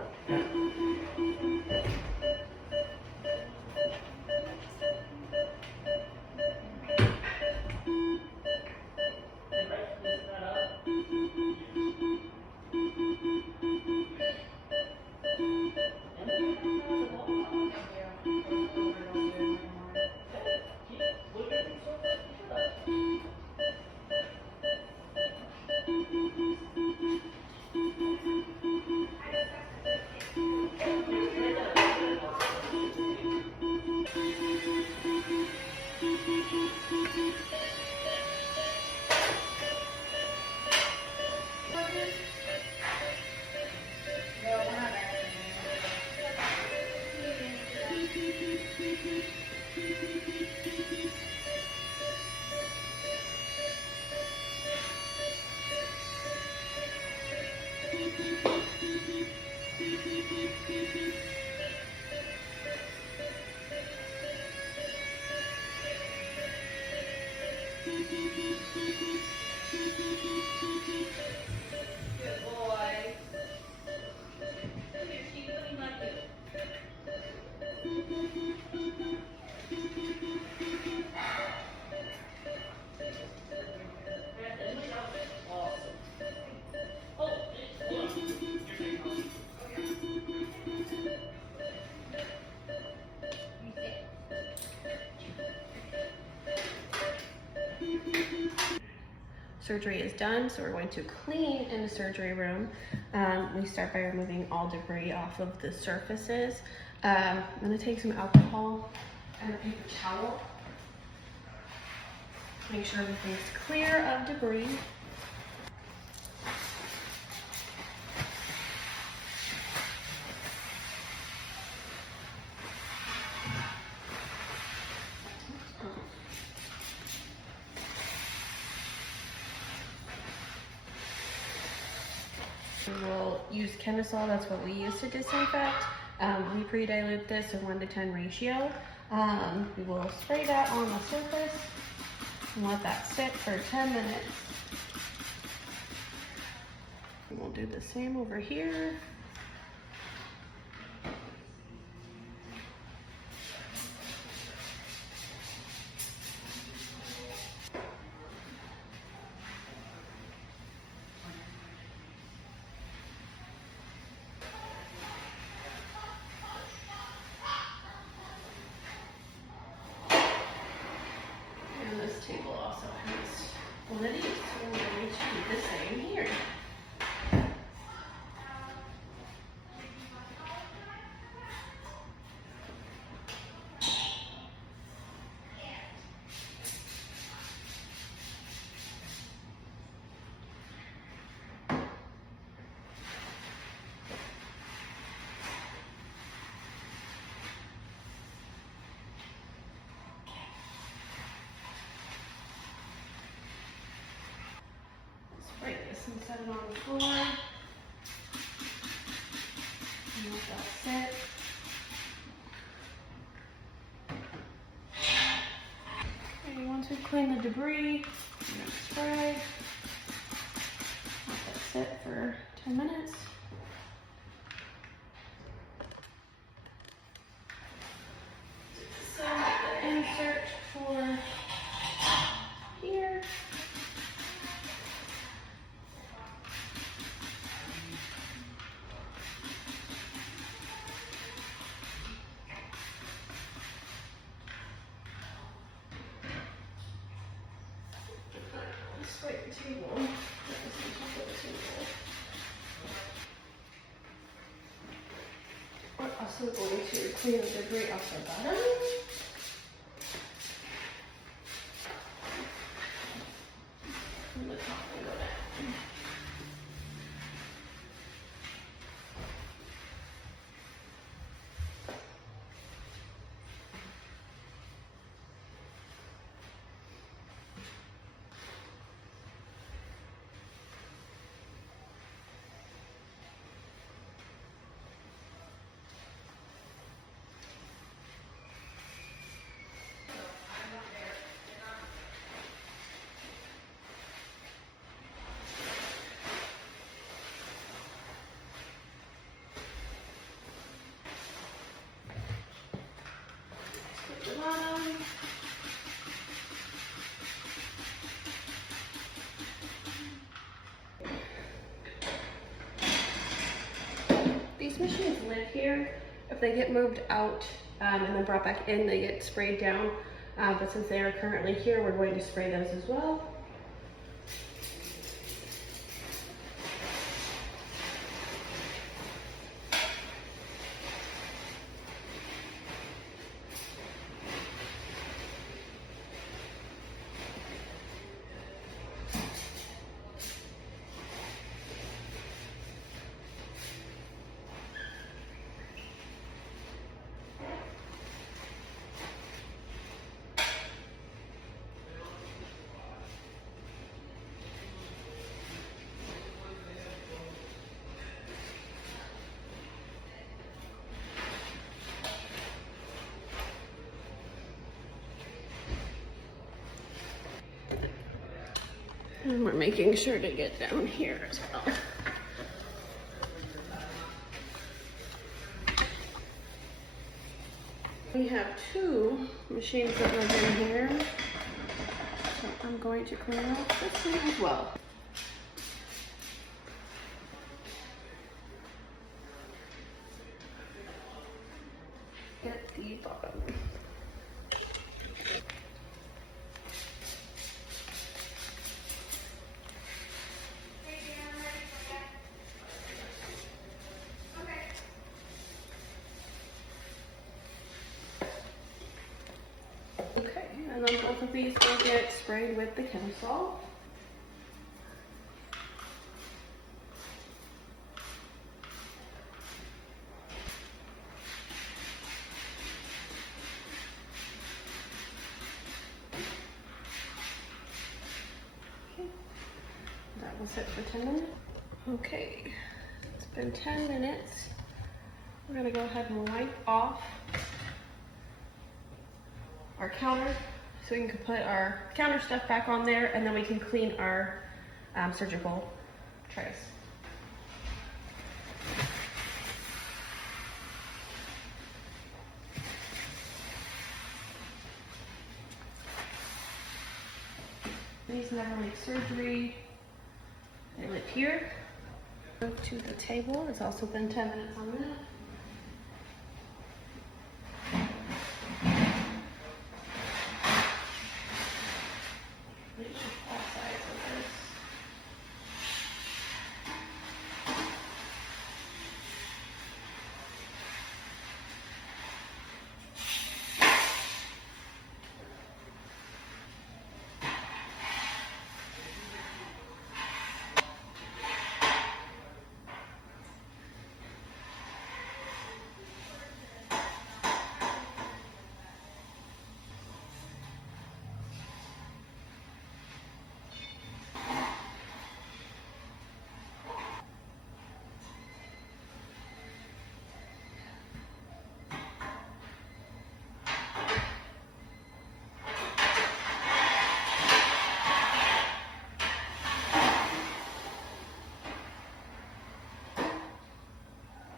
Surgery is done, so we're going to clean in the surgery room. We start by removing all debris off of the surfaces. I'm going to take some alcohol and a paper towel. Make sure everything's clear of debris. We will use Kemisol, that's what we use to disinfect. We pre-dilute this in 1:10 ratio. We will spray that on the surface and let that sit for 10 minutes. And we'll do the same over here. This table also has one of these, so we're going to do the same here. Spray this and set it on the floor. And let that sit. Okay, once we've cleaned the debris, I'm going to spray. Let that sit for 10 minutes. So the insert for here. Spray the table. We're also going to clean the debris off the bottom. And the top will go down. these machines live here. If they get moved out and then brought back in, they get sprayed down. But since they are currently here, we're going to spray those as well. And we're making sure to get down here as well. We have 2 machines that live in here, so I'm going to clean out this one as well. At the bottom. Okay, and then both of these will get sprayed with the Chemsol. Okay, that will sit for 10 minutes. Okay, it's been 10 minutes. We're gonna go ahead and wipe off our counter so we can put our counter stuff back on there, and then we can clean our surgical trays. These never make surgery. They live here. Go to the table. It's also been 10 minutes on that.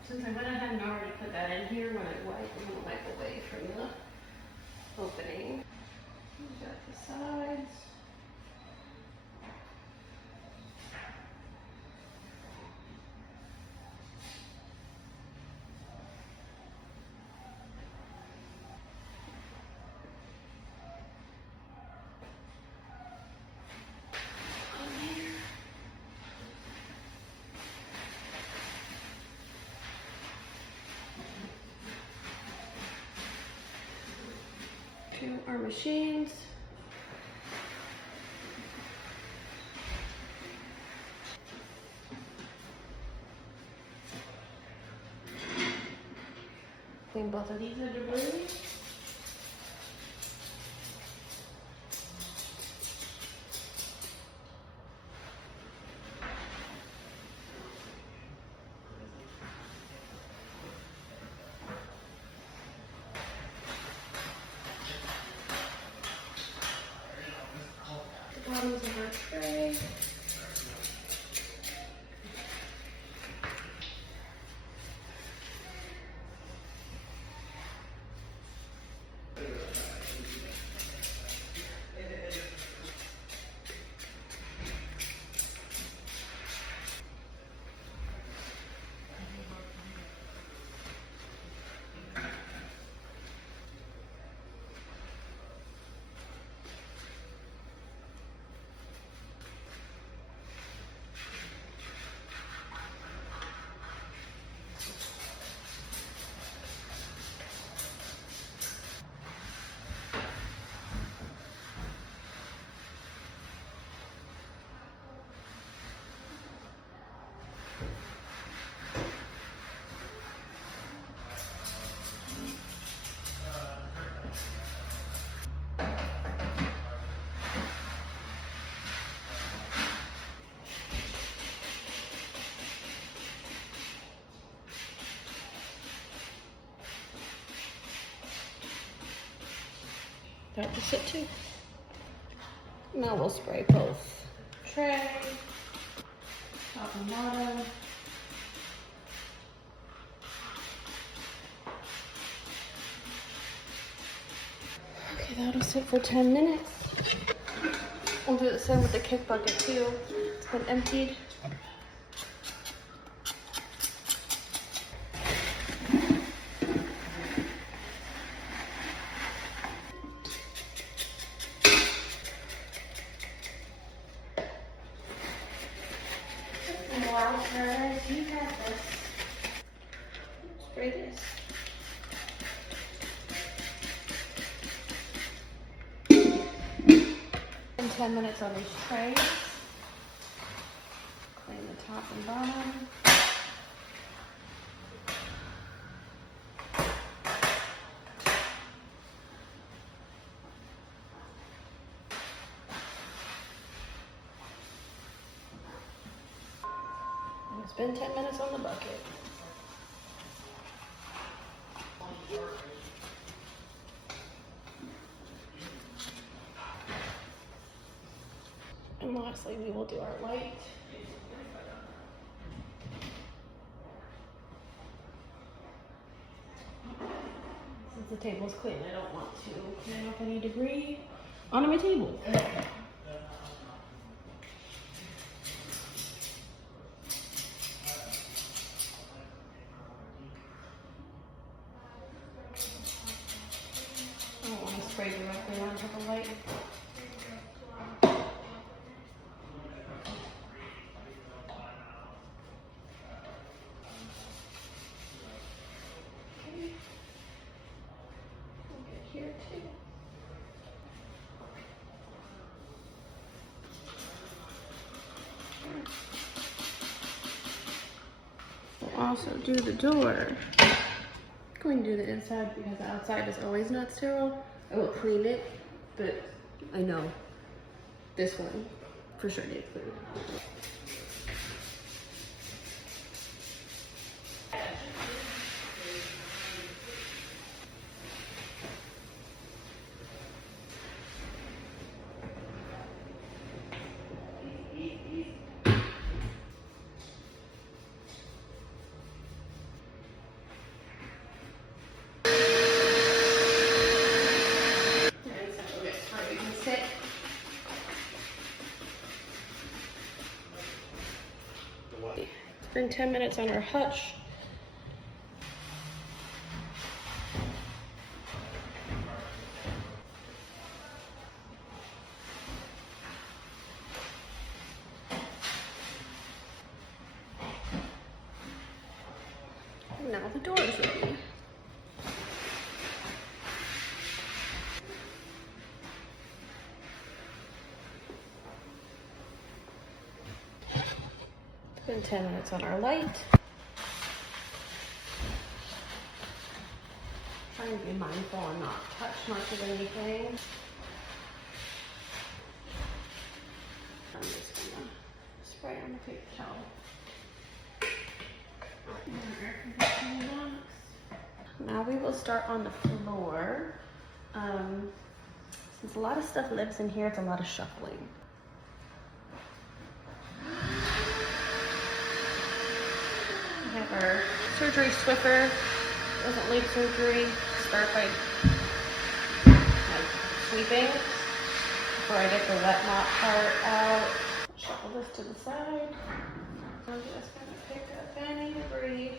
Since I went ahead and already put that in here, when I wipe, I'm going to wipe away from the opening. We've got the sides. To our machines. Clean both of these individually. Bottoms of our tray. That just sit too. Now we'll spray both tray, top and bottom. Okay, that'll sit for 10 minutes. We'll do the same with the kick bucket too. It's been emptied. You got this. Spray this. And 10 minutes on these trays. Clean the top and bottom. And spend 10 minutes on the bucket. And lastly, we will do our light. Since the table's clean, I don't want to clean up any debris onto my table. I don't want to spray directly onto the light. Here too. We'll also do the door. I'm going to do the inside because the outside is always not sterile. I will clean it, but I know this one for sure needs cleaning. It's been 10 minutes on our hutch. Now the door is ready. It's been 10 minutes on our light. Trying to be mindful and not touch much of anything. I'm just gonna spray on the paper towel. Now we will start on the floor. Since a lot of stuff lives in here, it's a lot of shuffling. We have our surgery Swiffer. Doesn't leave surgery. Start by sweeping before I get the wet mop part out. Shuffle this to the side. I'm just gonna pick up any debris.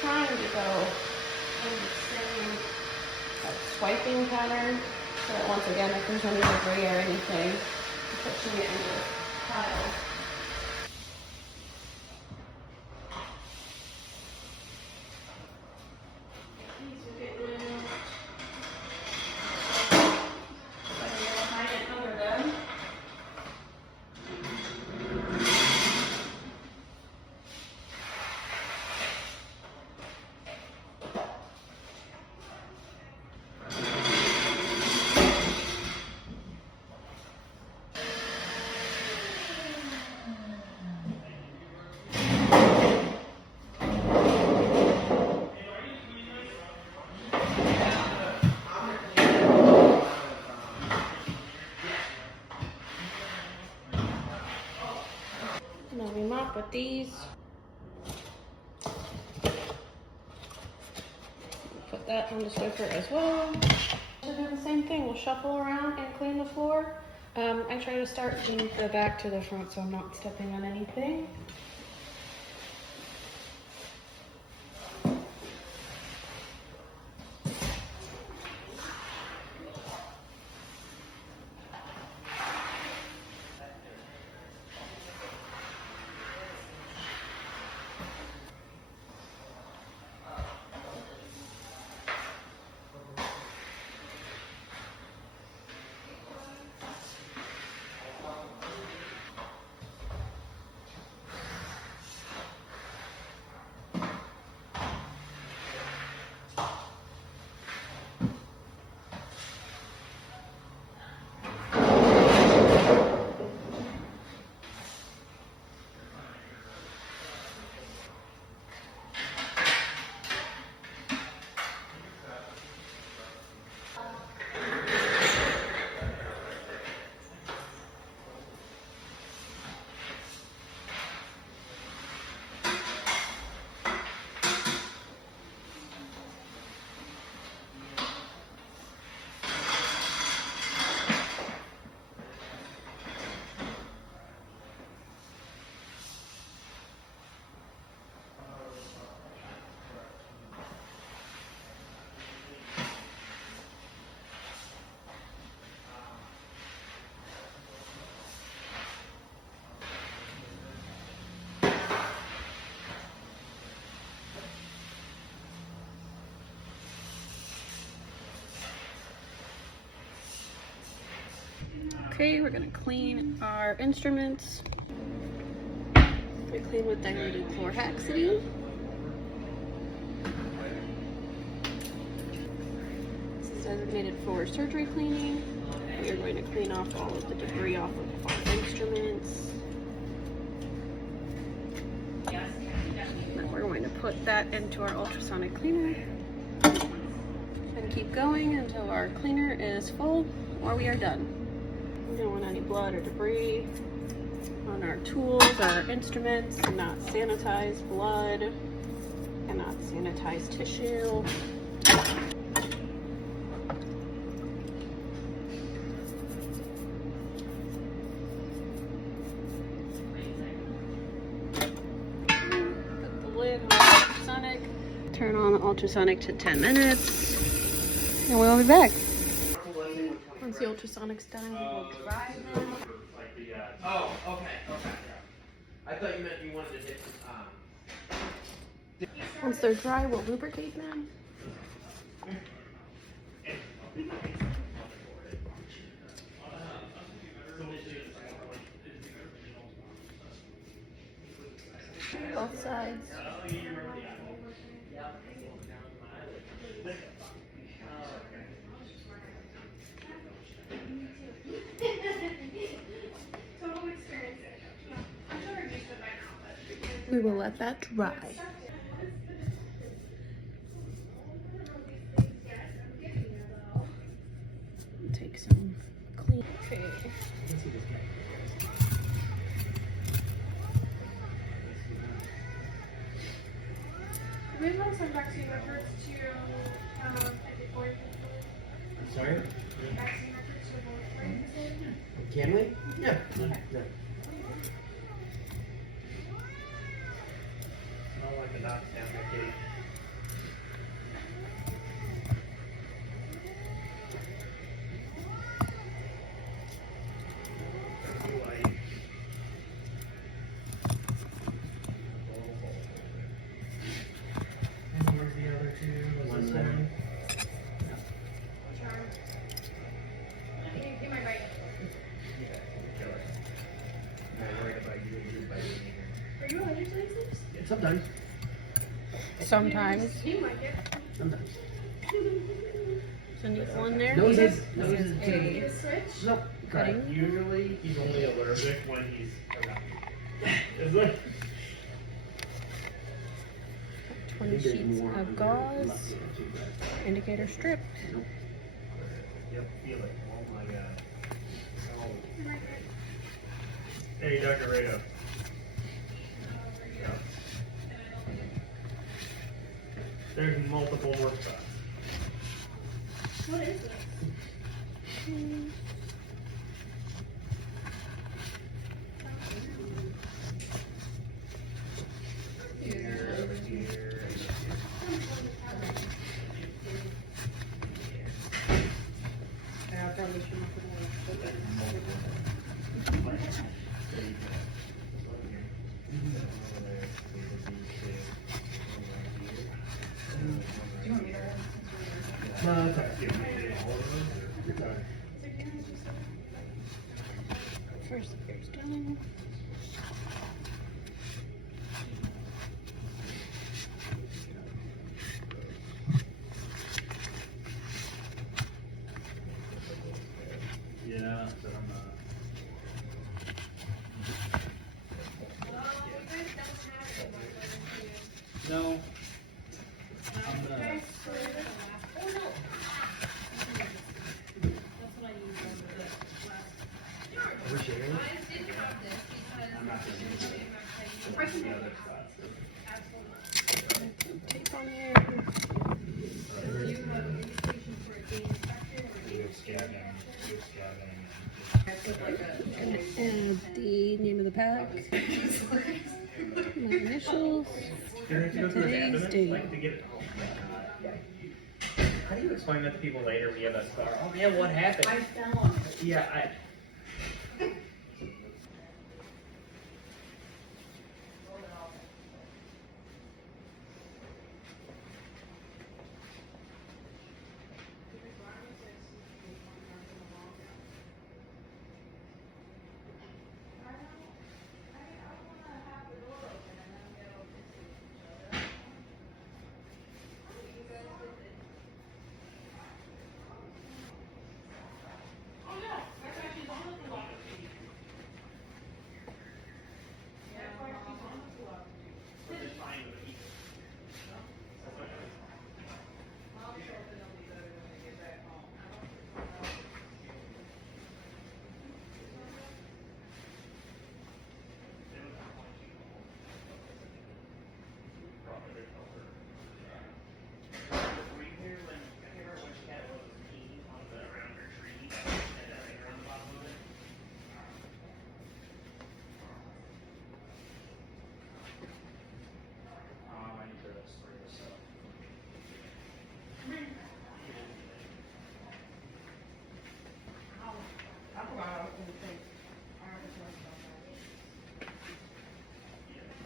Trying to go in the same swiping pattern so that once again if there's any debris or anything, I'm pushing it into this pile. These are getting in. So I'm gonna hide it under them. with these. Put that on the sofa as well. We'll do the same thing. We'll shuffle around and clean the floor. I try to start from the back to the front so I'm not stepping on anything. Okay, we're gonna clean our instruments. We clean with diluted chlorhexidine. This is designated for surgery cleaning. We are going to clean off all of the debris off of our instruments. Then we're going to put that into our ultrasonic cleaner and keep going until our cleaner is full or we are done. We don't want any blood or debris on our tools, our instruments. Cannot sanitize blood, cannot sanitize tissue. Put the lid on the ultrasonic. Turn on the ultrasonic to 10 minutes, and we'll be back. Once the ultrasonic's done, we'll dry them. Oh, okay. I thought you meant you wanted to dip. Once they're dry, we'll lubricate them. Both sides. We will let that dry. Take some clean. Okay. We have some vaccine records to Sorry? vaccine records to both brains. Can we? Yeah. Yeah. Not like a knockdown cake. And where's the other two? Was this one? He might bite. I'm worried about you and you biting me here. Are you allergic to these things? Yeah, sometimes. Sometimes. You like it. Sometimes. So needle in there. Noses. You Noses. switch? Nope. Correct. Usually, he's only allergic when he's around you. Is it? 20 sheets of gauze. Indicator strip. Yep, feel it. Oh my god. Oh. Hey, Dr. Rado. There's multiple work spots. What is this? Here, over here. No, it's okay. First appears done. Yeah, but I'm not. No. I'm not. Are we sharing? I'm not gonna use it. The other spots. Tape on there. Gonna add the name of the pack, my initials, today's date. How do you explain that to people later when you have that scar? Oh yeah, what happened? I fell on it. Yeah,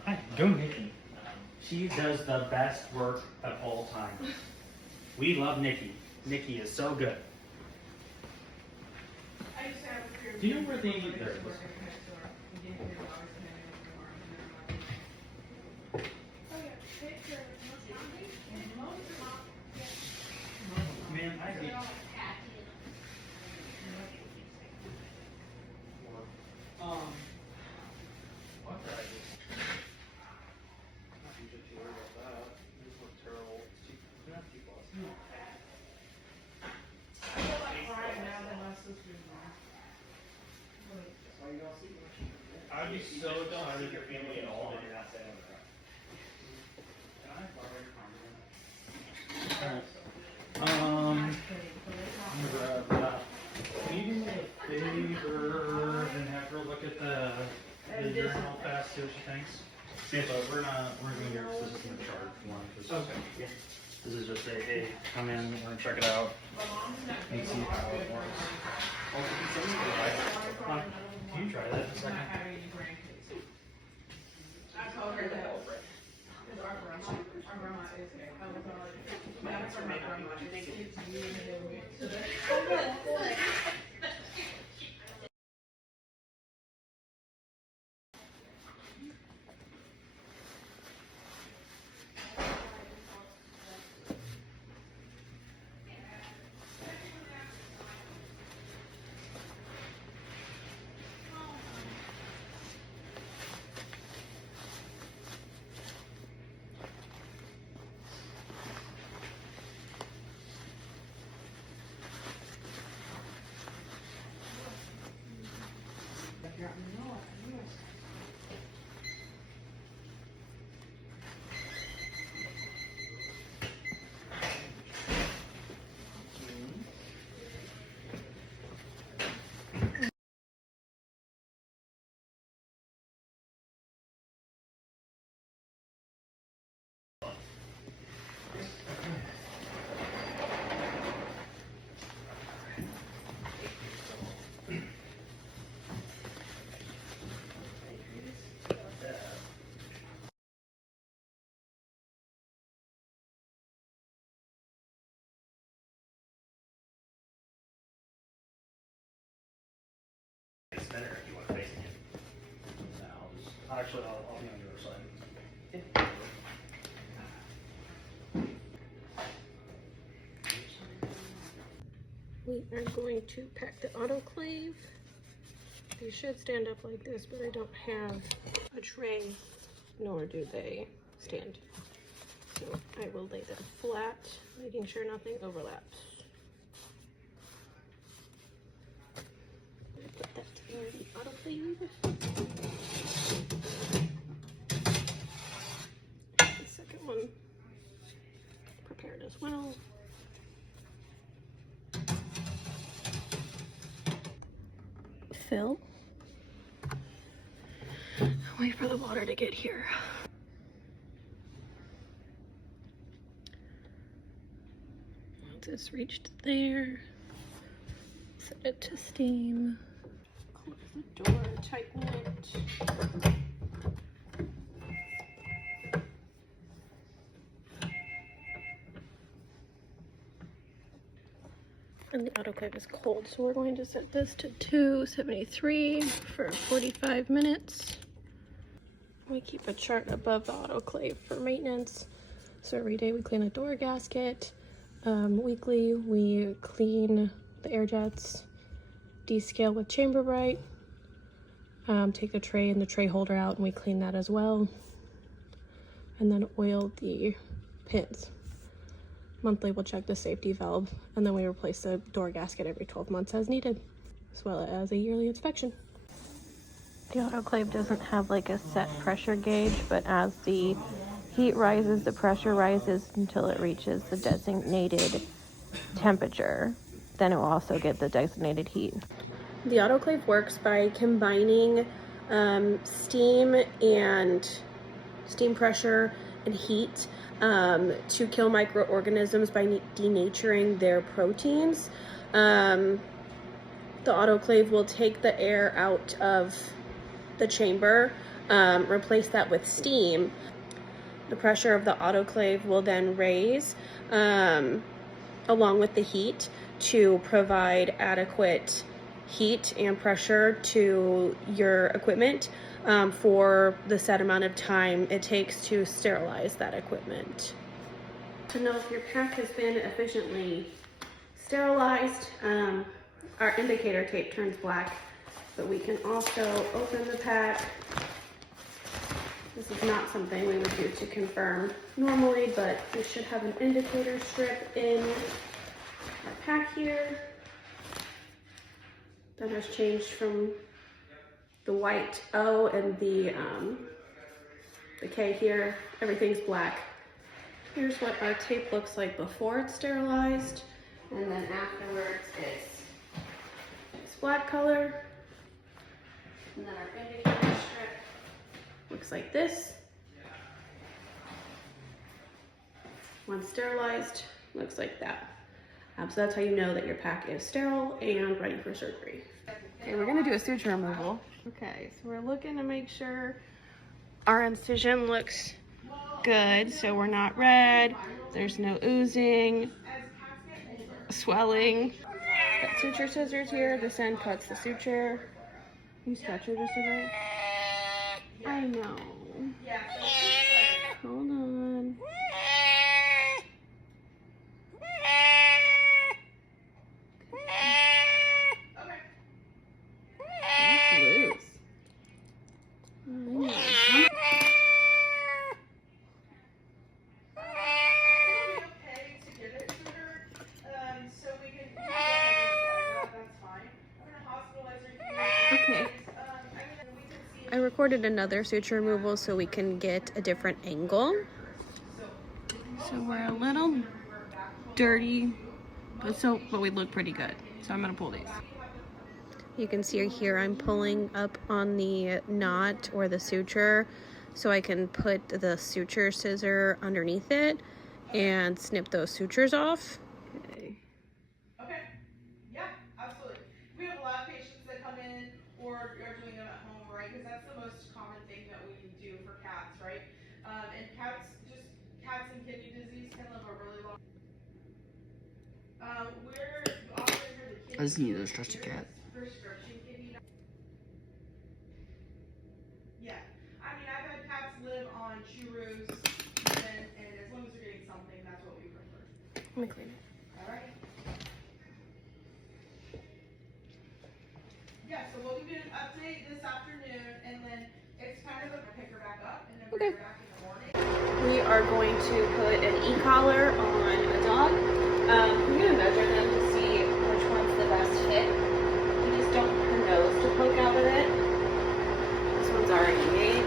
Hi, go Nikki. She does the best work of all time. We love Nikki. Nikki is so good. Do you know where there is? Man, I hate. What did I do? Not usually too worried about that. This looks terrible. It's not too close. I'd be so excited if your family at all did not say that. Can I borrow your camera? I'm gonna grab that. Can you do me a favor and have her look at the journal fast, see what she thinks? But we're gonna hear, this isn't a chart one. Okay. This is just a, hey, come in, we're gonna check it out and see how it works. Can you try that in a second? I told her to help her. Because our grandma is there. I was like, that's where my grandma is. It's you and me. So that's actually, I'll be on your side. We are going to pack the autoclave. They should stand up like this, but I don't have a tray, nor do they stand. So I will lay them flat, making sure nothing overlaps. Put that in the autoclave. The second one prepared as well. Fill. Wait for the water to get here. Once it's reached there, set it to steam. Close the door, tighten it. And the autoclave is cold, so we're going to set this to 273 for 45 minutes. We keep a chart above the autoclave for maintenance. So every day we clean a door gasket. Weekly we clean the air jets, descale with chamber bright, take the tray and the tray holder out and we clean that as well. And then oil the pins. Monthly we'll check the safety valve and then we replace the door gasket every 12 months as needed, as well as a yearly inspection. The autoclave doesn't have like a set pressure gauge, but as the heat rises, the pressure rises until it reaches the designated temperature. Then it will also get the designated heat. The autoclave works by combining steam pressure and heat to kill microorganisms by denaturing their proteins. The autoclave will take the air out of the chamber, replace that with steam. The pressure of the autoclave will then raise along with the heat to provide adequate heat and pressure to your equipment for the set amount of time it takes to sterilize that equipment. To know if your pack has been efficiently sterilized, our indicator tape turns black, but we can also open the pack. This is not something we would do to confirm normally, but we should have an indicator strip in our pack here. That has changed from the white O and the K here. Everything's black. Here's what our tape looks like before it's sterilized, and then afterwards it's black color. And then our indicator strip looks like this. When sterilized, looks like that. So that's how you know that your pack is sterile and ready for surgery. Okay, we're gonna do a suture removal. Okay, so we're looking to make sure our incision looks good, so we're not red, there's no oozing, swelling. Got suture scissors here. This end cuts the suture. You scratch it just a bit? I know. Hold on. That's loose. I know. Okay. I recorded another suture removal so we can get a different angle. So we're a little dirty, but we look pretty good. So I'm gonna pull these. You can see here I'm pulling up on the knot or the suture so I can put the suture scissor underneath it and snip those sutures off. Okay. Yeah, absolutely. We have a lot of patients that come in or are doing them at home, right? Because that's the most common thing that we do for cats, right? And cats and kidney disease can live a really long. We're often for the kids. I just need to stretch the cat. Prescription kidney. Yeah, I mean. Let me clean it. Alright. Yeah, so we'll give you an update this afternoon, and then it's kind of a pick her back up, and then bring her back in the morning. We are going to put an e-collar on a dog. We're going to measure them to see which one's the best fit. We just don't want her nose to poke out of it. This one's already made.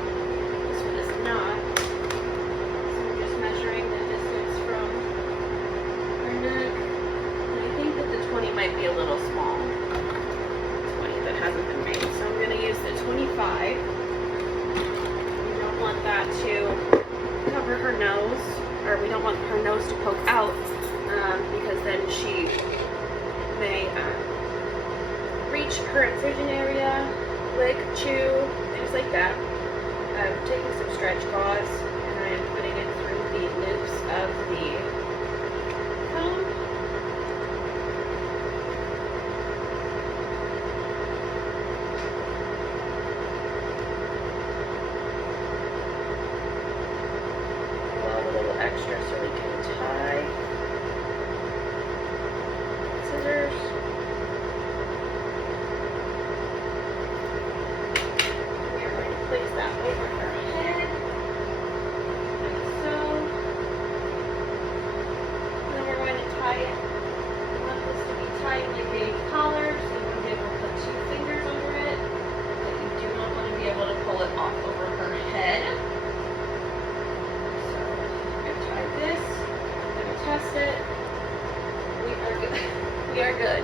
This one is not. So we're just measuring the distance from her neck. And I think that the 20 might be a little small. 20 that hasn't been made. So I'm going to use the 25. We don't want that to cover her nose, or we don't want her nose to poke out, because then she may reach her incision area, lick, chew, things like that. I'm taking some stretch gauze and I am putting it through the loops of the comb. Extra so we can tie. Scissors. We are going to place that over her head, like so. Then we're going to tie it. We want this to be tied like a collar, so you want to be able to put 2 fingers over it, but you do not want to be able to pull it off over her head. This, I'm going to test it. We are good. We are good.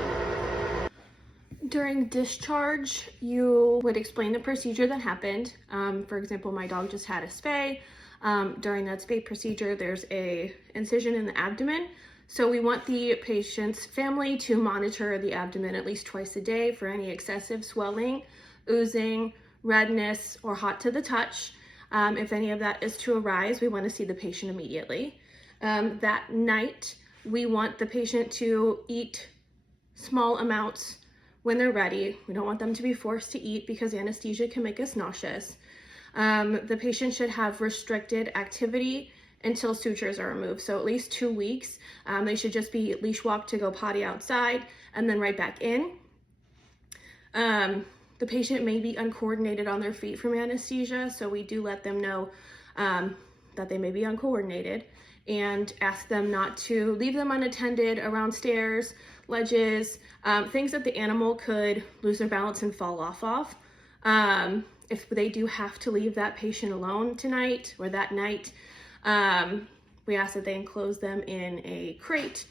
During discharge, you would explain the procedure that happened. For example, my dog just had a spay. During that spay procedure, there's a incision in the abdomen. So we want the patient's family to monitor the abdomen at least twice a day for any excessive swelling, oozing, redness, or hot to the touch. If any of that is to arise, we want to see the patient immediately. That night, we want the patient to eat small amounts when they're ready. We don't want them to be forced to eat because anesthesia can make us nauseous. The patient should have restricted activity until sutures are removed. So at least 2 weeks. They should just be leash walked to go potty outside and then right back in. The patient may be uncoordinated on their feet from anesthesia, so we do let them know that they may be uncoordinated and ask them not to leave them unattended around stairs, ledges, things that the animal could lose their balance and fall off of. If they do have to leave that patient alone tonight or that night, we ask that they enclose them in a crate,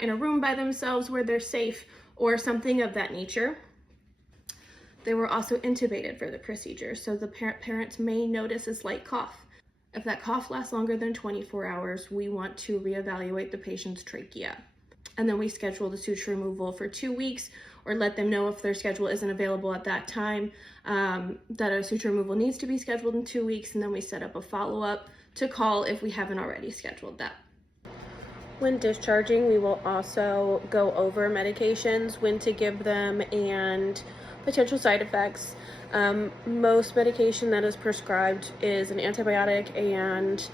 in a room by themselves where they're safe or something of that nature. They were also intubated for the procedure, so the parents may notice a slight cough. If that cough lasts longer than 24 hours, we want to reevaluate the patient's trachea. And then we schedule the suture removal for 2 weeks, or let them know if their schedule isn't available at that time, that a suture removal needs to be scheduled in 2 weeks, and then we set up a follow-up to call if we haven't already scheduled that. When discharging, we will also go over medications, when to give them, and potential side effects. Most medication that is prescribed is an antibiotic and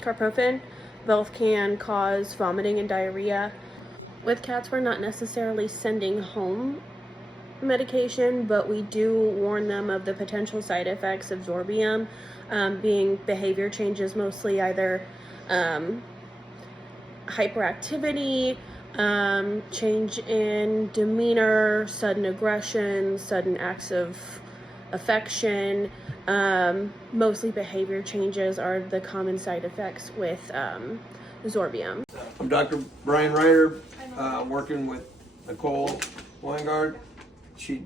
carprofen. Both can cause vomiting and diarrhea. With cats, we're not necessarily sending home medication, but we do warn them of the potential side effects of Zorbium, being behavior changes, mostly either hyperactivity, change in demeanor, sudden aggression, sudden acts of affection. Mostly behavior changes are the common side effects with Zorbium. I'm Dr. Brian Ryder, working with Nicole Weingard. She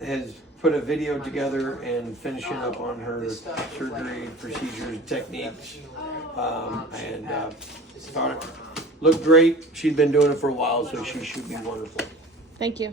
has put a video together and finishing up on her surgery procedures, techniques, and thought it looked great. She'd been doing it for a while, so she should be wonderful. Thank you.